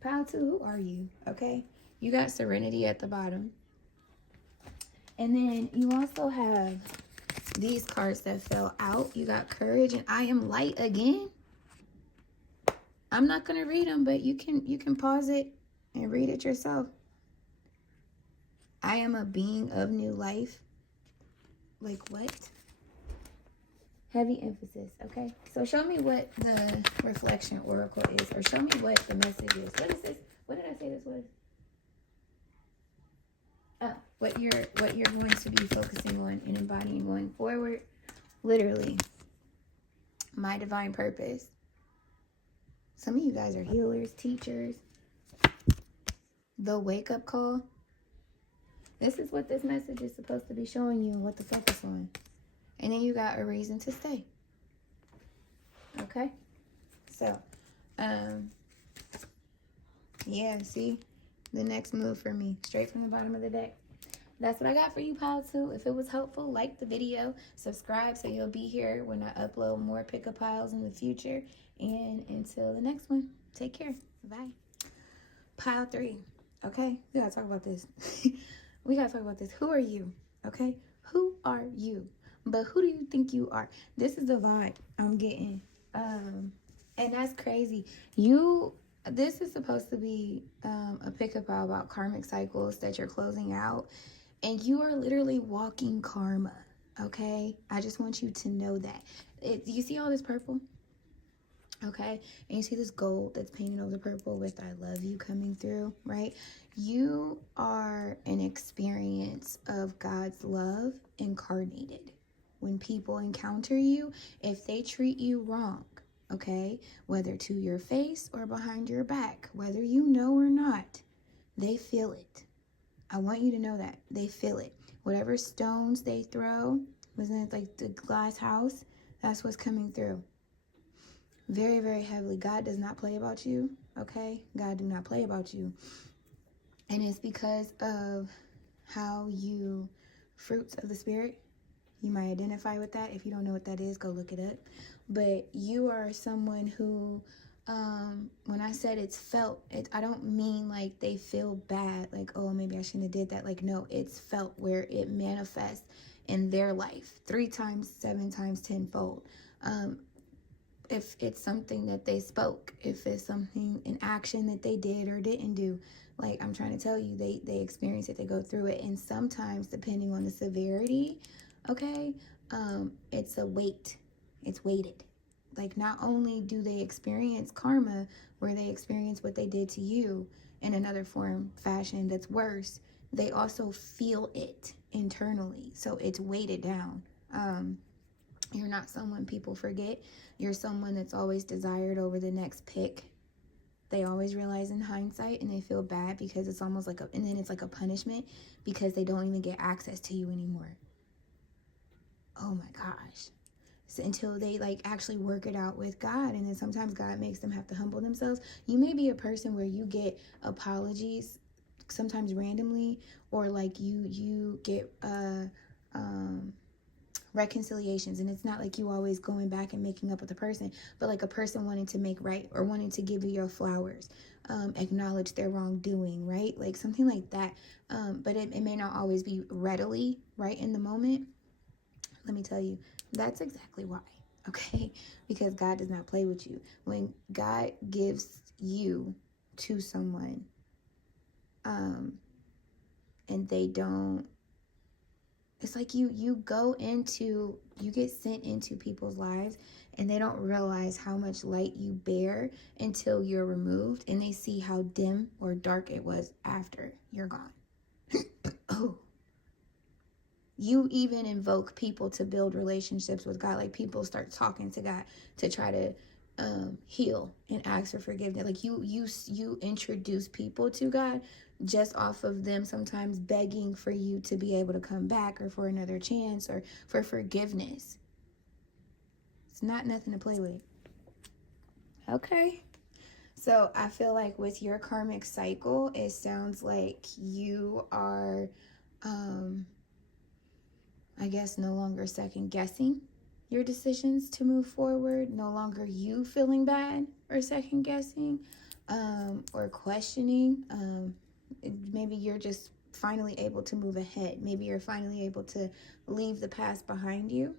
Pile 2, who are you? Okay. You got serenity at the bottom. And then you also have these cards that fell out. You got courage and I am light again. I'm not going to read them, but you can pause it and read it yourself. I am a being of new life. Like, what? Heavy emphasis, okay? So show me what the reflection oracle is, or show me what the message is. What is this? What did I say this was? Oh, what you're going to be focusing on and embodying going forward. Literally, my divine purpose. Some of you guys are healers, teachers. The wake-up call. This is what this message is supposed to be showing you and what to focus on. And then you got a reason to stay. Okay? So, Yeah, see? The next move for me, straight from the bottom of the deck. That's what I got for you, pile 2. If it was helpful, like the video, subscribe so you'll be here when I upload more pick-up piles in the future. And until the next one, take care. Bye. Pile 3. Okay, we gotta talk about this. We gotta talk about this. Who are you? Okay, who are you? But who do you think you are? This is the vibe I'm getting. And that's crazy. This is supposed to be a pick-up pile about karmic cycles that you're closing out. And you are literally walking karma, okay? I just want you to know that. You see all this purple? Okay? And you see this gold that's painted over the purple with I love you coming through, right? You are an experience of God's love incarnated. When people encounter you, if they treat you wrong, okay? Whether to your face or behind your back, whether you know or not, they feel it. I want you to know that they feel it. Whatever stones they throw, wasn't it like the glass house? That's what's coming through. Very, very heavily. God does not play about you, okay? God do not play about you. And it's because of how you, fruits of the spirit, you might identify with that. If you don't know what that is, go look it up. But you are someone who, when I said it's felt, I don't mean like they feel bad, like, oh, maybe I shouldn't have did that. Like, no, it's felt where it manifests in their life 3 times, 7 times, 10-fold. If it's something that they spoke, if it's something, an action that they did or didn't do, like I'm trying to tell you, they experience it, they go through it. And sometimes, depending on the severity, okay, it's a weight. It's weighted. Like, not only do they experience karma where they experience what they did to you in another form, fashion that's worse, they also feel it internally. So it's weighted down. You're not someone people forget. You're someone that's always desired over the next pick. They always realize in hindsight, and they feel bad because it's almost like and then it's like a punishment because they don't even get access to you anymore. Oh my gosh. Until they like actually work it out with God. And then sometimes God makes them have to humble themselves. You may be a person where you get apologies sometimes randomly, or like you get reconciliations, and it's not like you always going back and making up with the person, but like a person wanting to make right or wanting to give you your flowers, acknowledge their wrongdoing, right? Like something like that. But it may not always be readily right in the moment. Let me tell you, that's exactly why, okay? Because God does not play with you. When God gives you to someone, and they don't, it's like you get sent into people's lives, and they don't realize how much light you bear until you're removed, and they see how dim or dark it was after you're gone. Oh. You even invoke people to build relationships with God. Like people start talking to God to try to heal and ask for forgiveness. Like you introduce people to God just off of them sometimes begging for you to be able to come back, or for another chance, or for forgiveness. It's not nothing to play with. Okay. So I feel like with your karmic cycle, it sounds like you are I guess no longer second guessing your decisions to move forward, no longer you feeling bad or second guessing, or questioning. Maybe you're just finally able to move ahead. Maybe you're finally able to leave the past behind you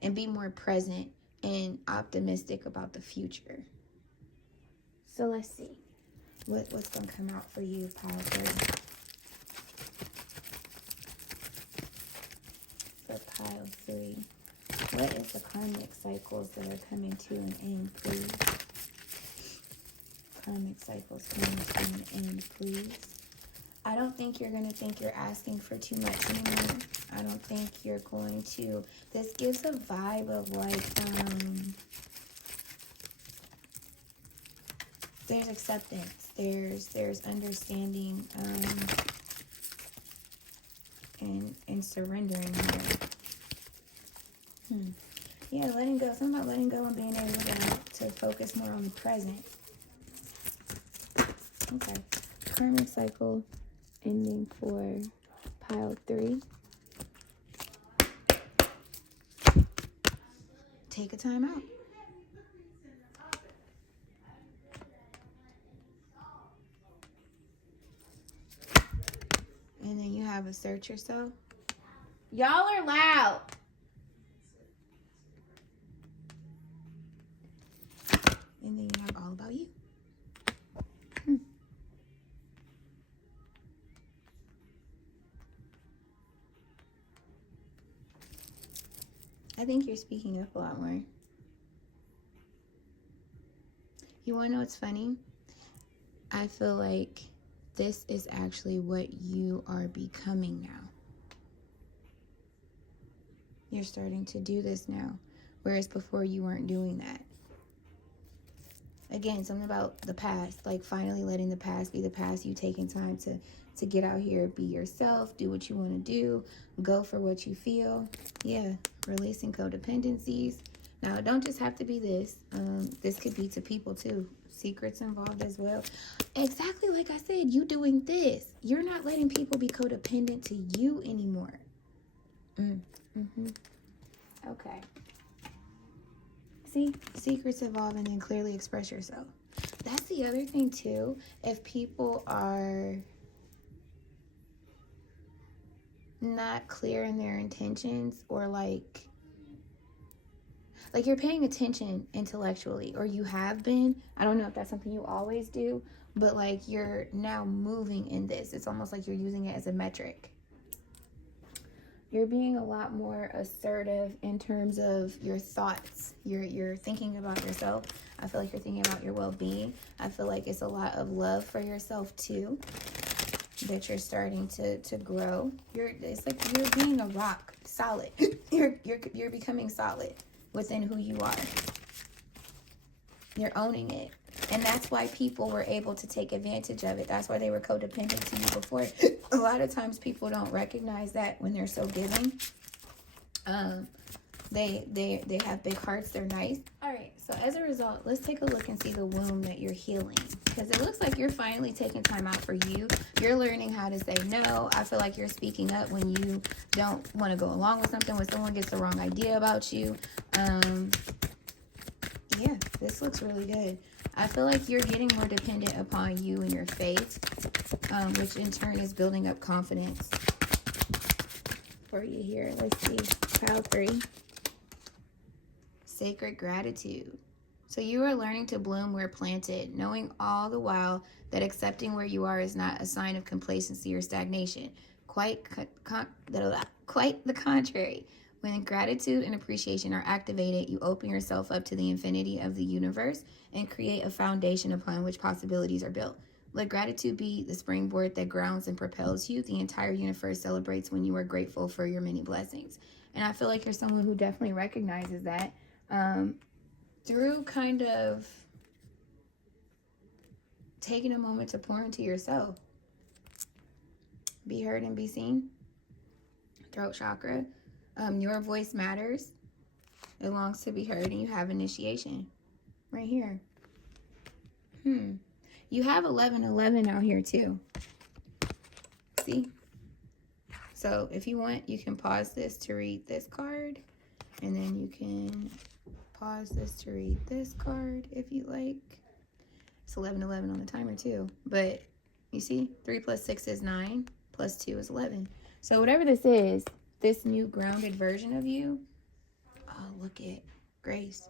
and be more present and optimistic about the future. So let's see what's going to come out for you, pile 3. Pile 3. What is the karmic cycles that are coming to an end, please? Karmic cycles coming to an end, please. I don't think you're going to think you're asking for too much anymore. I don't think you're going to. This gives a vibe of like, there's acceptance. There's understanding, and surrendering here. Yeah, letting go. Something about letting go and being able to focus more on the present. Okay. Karmic cycle ending for pile 3. Take a time out. And then you have assert yourself. Y'all are loud. And then you have all about you. I think you're speaking up a lot more. You want to know what's funny? I feel like this is actually what you are becoming now. You're starting to do this now, whereas before you weren't doing that. Again, something about the past, like finally letting the past be the past, you taking time to get out here, be yourself, do what you want to do, go for what you feel. Yeah, releasing codependencies. Now, it don't just have to be this. This could be to people too. Secrets involved as well. Exactly like I said, you doing this. You're not letting people be codependent to you anymore. Okay. See, secrets evolve and then clearly express yourself. That's the other thing too. If people are not clear in their intentions, or like you're paying attention intellectually, or you have been, I don't know if that's something you always do, but like you're now moving in this. It's almost like you're using it as a metric. You're being a lot more assertive in terms of your thoughts. You're thinking about yourself. I feel like you're thinking about your well-being. I feel like it's a lot of love for yourself too, that you're starting to grow. It's like you're being a rock, solid. You're becoming solid within who you are. You're owning it. And that's why people were able to take advantage of it. That's why they were codependent to you before. A lot of times people don't recognize that when they're so giving. They have big hearts. They're nice. All right. So as a result, let's take a look and see the wound that you're healing. Because it looks like you're finally taking time out for you. You're learning how to say no. I feel like you're speaking up when you don't want to go along with something, when someone gets the wrong idea about you. Yeah, this looks really good. I feel like you're getting more dependent upon you and your faith, which in turn is building up confidence for you here. Let's see. Pile 3. Sacred gratitude. So you are learning to bloom where planted, knowing all the while that accepting where you are is not a sign of complacency or stagnation. Quite the contrary. When gratitude and appreciation are activated, you open yourself up to the infinity of the universe and create a foundation upon which possibilities are built. Let gratitude be the springboard that grounds and propels you. The entire universe celebrates when you are grateful for your many blessings. And I feel like you're someone who definitely recognizes that through kind of taking a moment to pour into yourself. Be heard and be seen. Throat chakra. Your voice matters. It longs to be heard, and you have initiation right here. You have 1111 out here too. See? So if you want, you can pause this to read this card, and then you can pause this to read this card if you like. It's 1111 on the timer too. But you see, 3 plus 6 is 9, plus 2 is 11. So whatever this is, this new grounded version of you, oh, look at Grace.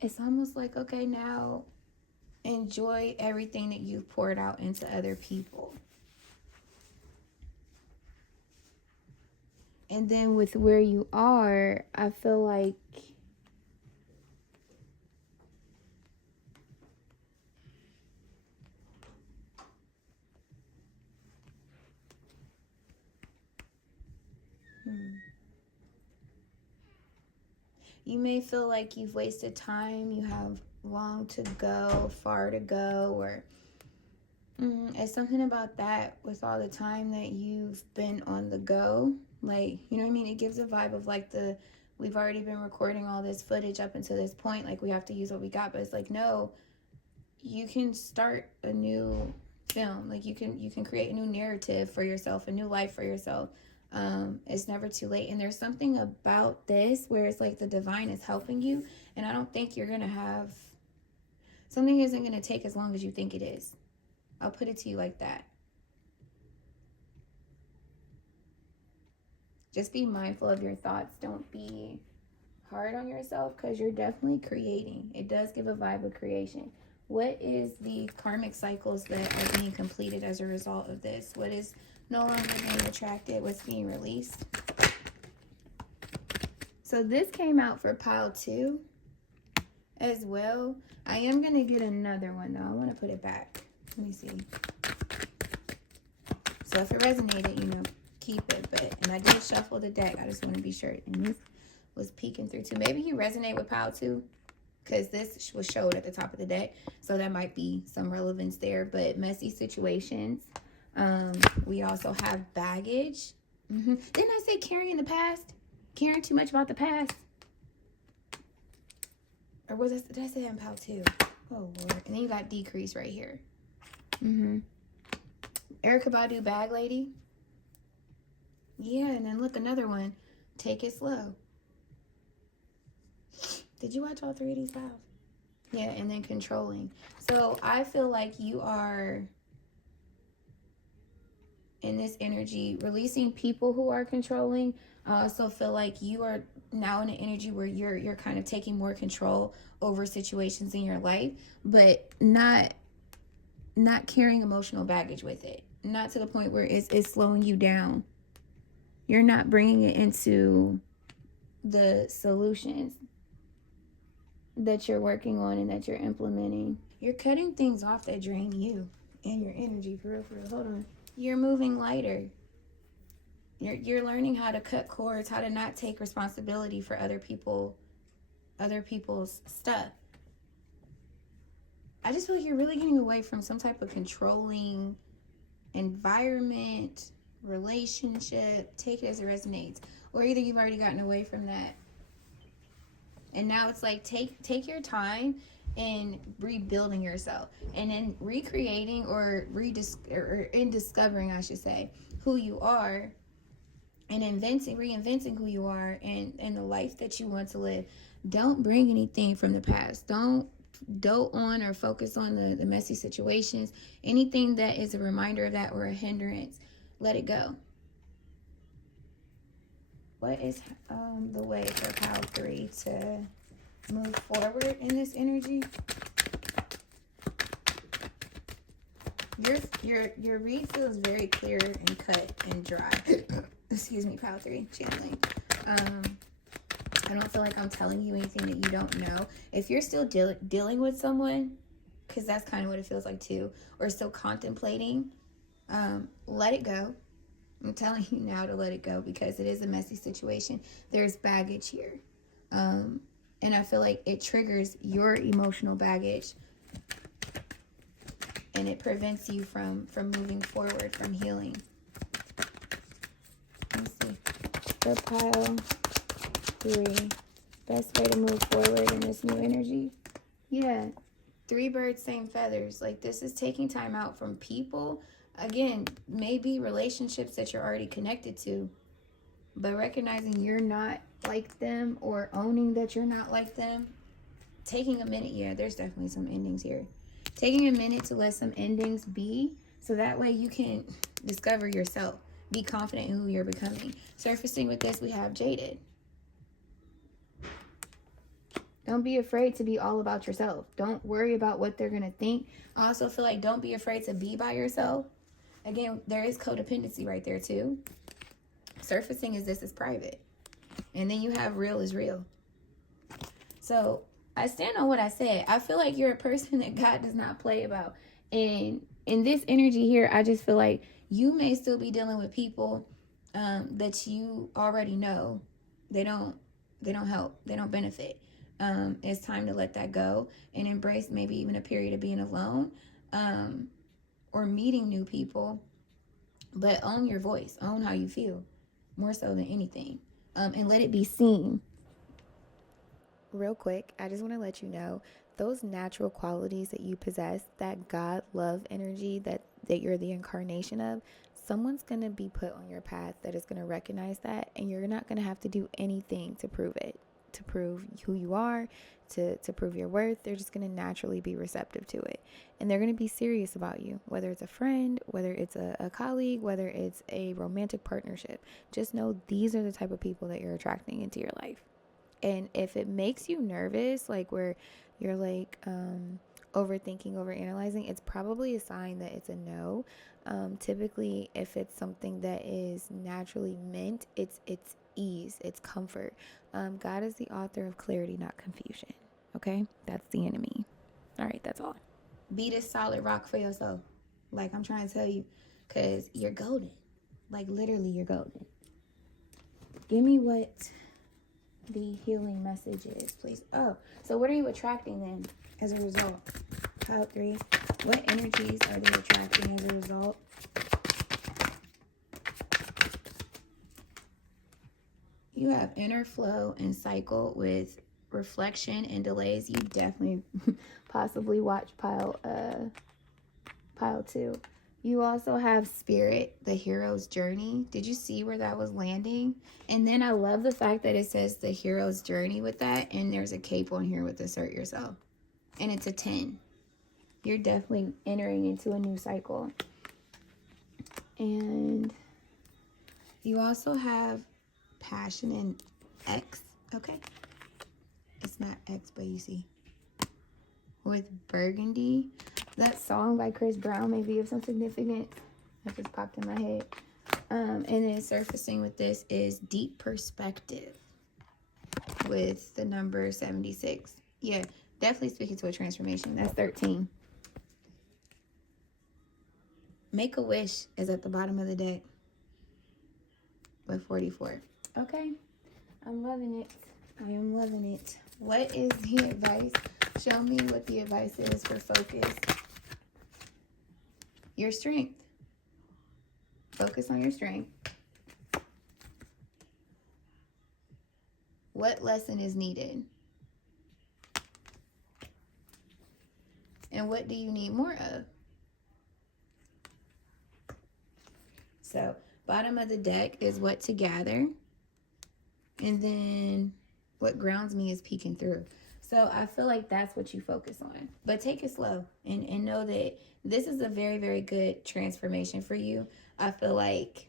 It's almost like, okay, now enjoy everything that you've poured out into other people. And then with where you are, I feel like you may feel like you've wasted time, you have long to go, far to go, or It's something about that with all the time that you've been on the go. Like, you know what I mean? It gives a vibe of like we've already been recording all this footage up until this point. Like, we have to use what we got. But it's like, no, you can start a new film. Like, you can create a new narrative for yourself, a new life for yourself. It's never too late. And there's something about this where it's like the divine is helping you. And I don't think you're going to have, something isn't going to take as long as you think it is. I'll put it to you like that. Just be mindful of your thoughts. Don't be hard on yourself, because you're definitely creating. It does give a vibe of creation. What is the karmic cycles that are being completed as a result of this? What is no longer being attracted? What's being released? So this came out for pile 2 as well. I am going to get another one though. I want to put it back. Let me see. So if it resonated, you know, keep it. And I did shuffle the deck. I just want to be sure. And this was peeking through too. Maybe you resonate with pile 2, because this was showed at the top of the deck. So that might be some relevance there. But messy situations. We also have baggage. Didn't I say carrying the past? Caring too much about the past? Or was it, did I say that in pile 2? Oh, Lord. And then you got decrease right here. Erykah Badu, bag lady. Yeah, and then look, another one. Take it slow. Did you watch all 3 of these files? Yeah, and then controlling. So I feel like you are in this energy releasing people who are controlling. I also feel like you are now in an energy where you're kind of taking more control over situations in your life, but not carrying emotional baggage with it. Not to the point where it's slowing you down. You're not bringing it into the solutions that you're working on and that you're implementing. You're cutting things off that drain you and your energy, for real, for real. Hold on. You're moving lighter. You're learning how to cut cords, how to not take responsibility for other people's stuff. I just feel like you're really getting away from some type of controlling environment, relationship. Take it as it resonates. Or either you've already gotten away from that, and now it's like take your time in rebuilding yourself, and in recreating or in discovering, I should say, who you are, and reinventing who you are and the life that you want to live. Don't bring anything from the past. Don't dote on or focus on the messy situations. Anything that is a reminder of that or a hindrance, let it go. What is the way for pile 3 to move forward in this energy? Your read feels very clear and cut and dry. Excuse me, pile 3, channeling. I don't feel like I'm telling you anything that you don't know. If you're still dealing with someone, because that's kind of what it feels like too, or still contemplating, let it go. I'm telling you now to let it go, because it is a messy situation. There's baggage here. And I feel like it triggers your emotional baggage, and it prevents you from moving forward, from healing. Let's see. For pile 3, best way to move forward in this new energy. Yeah, 3 birds, same feathers. Like, this is taking time out from people. Again, maybe relationships that you're already connected to, but recognizing you're not like them, or owning that you're not like them. Taking a minute. Yeah, there's definitely some endings here. Taking a minute to let some endings be, so that way you can discover yourself. Be confident in who you're becoming. Surfacing with this, we have jaded. Don't be afraid to be all about yourself. Don't worry about what they're going to think. I also feel like don't be afraid to be by yourself. Again, there is codependency right there too. Surfacing is this is private. And then you have real is real. So I stand on what I said. I feel like you're a person that God does not play about. And in this energy here, I just feel like you may still be dealing with people that you already know. They don't help. They don't benefit. It's time to let that go and embrace maybe even a period of being alone. or meeting new people, but own your voice, own how you feel, more so than anything, and let it be seen. Real quick, I just want to let you know, those natural qualities that you possess, that God love energy that you're the incarnation of, someone's going to be put on your path that is going to recognize that, and you're not going to have to do anything to prove it, to prove who you are, to prove your worth. They're just going to naturally be receptive to it, and they're going to be serious about you, whether it's a friend, whether it's a colleague, whether it's a romantic partnership. Just know these are the type of people that you're attracting into your life. And if it makes you nervous, like where you're like overthinking, overanalyzing, it's probably a sign that it's a no. Typically, if it's something that is naturally meant, it's ease, it's comfort. God is the author of clarity, not confusion. Okay? That's the enemy. All right, that's all. Be this solid rock for yourself. Like I'm trying to tell you, because you're golden. Like literally, you're golden. Give me what the healing message is, please. Oh, so what are you attracting then as a result? Pile 3. What energies are they attracting as a result? You have inner flow and cycle with reflection and delays. You definitely possibly watch pile 2. You also have spirit, the hero's journey. Did you see where that was landing? And then I love the fact that it says the hero's journey with that. And there's a cape on here with assert yourself. And it's a 10. You're definitely entering into a new cycle. And you also have passion and X. Okay. It's not X, but you see. With burgundy. That song by Chris Brown may be of some significance. That just popped in my head. And then surfacing with this is deep perspective with the number 76. Yeah, definitely speaking to a transformation. That's 13. Make a wish is at the bottom of the deck with 44. Okay, I'm loving it. I am loving it. What is the advice? Show me what the advice is for focus. Your strength. Focus on your strength. What lesson is needed? And what do you need more of? So, bottom of the deck is what to gather. And then what grounds me is peeking through. So I feel like that's what you focus on. But take it slow and know that this is a very, very good transformation for you. I feel like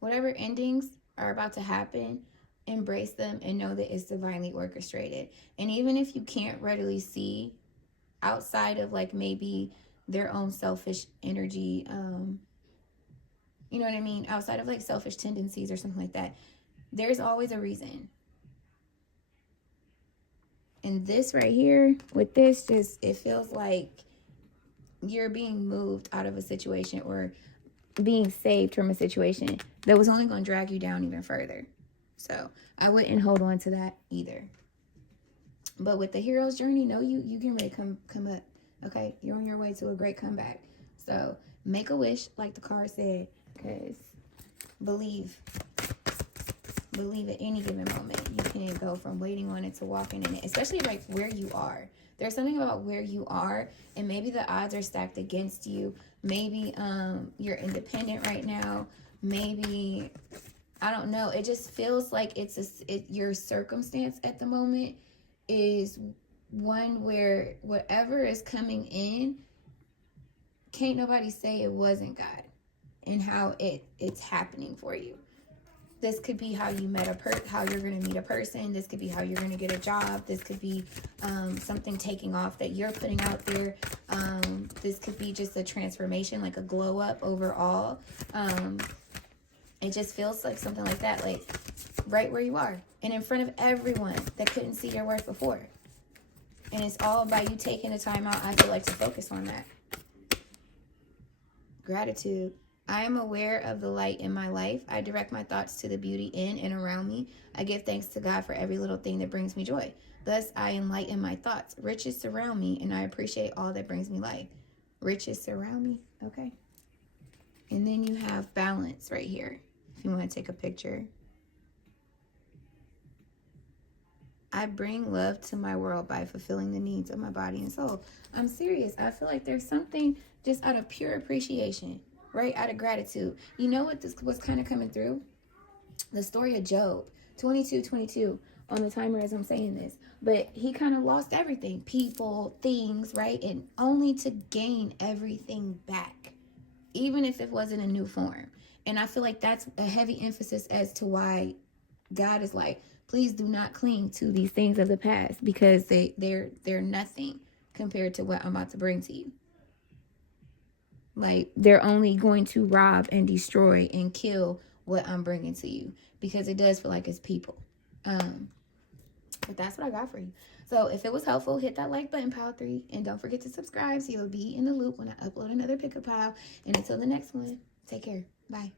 whatever endings are about to happen, embrace them and know that it's divinely orchestrated. And even if you can't readily see outside of like maybe their own selfish energy, you know what I mean? Outside of like selfish tendencies or something like that, there's always a reason. And this right here, with this, just it feels like you're being moved out of a situation or being saved from a situation that was only going to drag you down even further. So I wouldn't hold on to that either. But with the hero's journey, no, you can really come up. Okay, you're on your way to a great comeback. So make a wish, like the card said, because believe at any given moment. You can go from waiting on it to walking in it, especially like where you are. There's something about where you are, and maybe the odds are stacked against you. Maybe you're independent right now. Maybe, I don't know. It just feels like your circumstance at the moment is one where whatever is coming in, can't nobody say it wasn't God and how it's happening for you. This could be how you met how you're going to meet a person. This could be how you're going to get a job. This could be something taking off that you're putting out there. This could be just a transformation, like a glow up overall. It just feels like something like that, like right where you are and in front of everyone that couldn't see your worth before. And it's all by you taking the time out, I feel like, to focus on that. Gratitude. I am aware of the light in my life. I direct my thoughts to the beauty in and around me. I give thanks to God for every little thing that brings me joy. Thus, I enlighten my thoughts. Riches surround me, and I appreciate all that brings me life. Riches surround me. Okay. And then you have balance right here. If you want to take a picture. I bring love to my world by fulfilling the needs of my body and soul. I'm serious. I feel like there's something just out of pure appreciation, right? Out of gratitude. You know what this was kind of coming through? The story of Job, 22:22 on the timer as I'm saying this. But he kind of lost everything, people, things, right? And only to gain everything back, even if it wasn't a new form. And I feel like that's a heavy emphasis as to why God is like, please do not cling to these things of the past, because they're nothing compared to what I'm about to bring to you. Like, they're only going to rob and destroy and kill what I'm bringing to you, because it does feel like it's people. But that's what I got for you. So if it was helpful, hit that like button, pile 3, and don't forget to subscribe so you'll be in the loop when I upload another pick a pile. And until the next one, take care. Bye.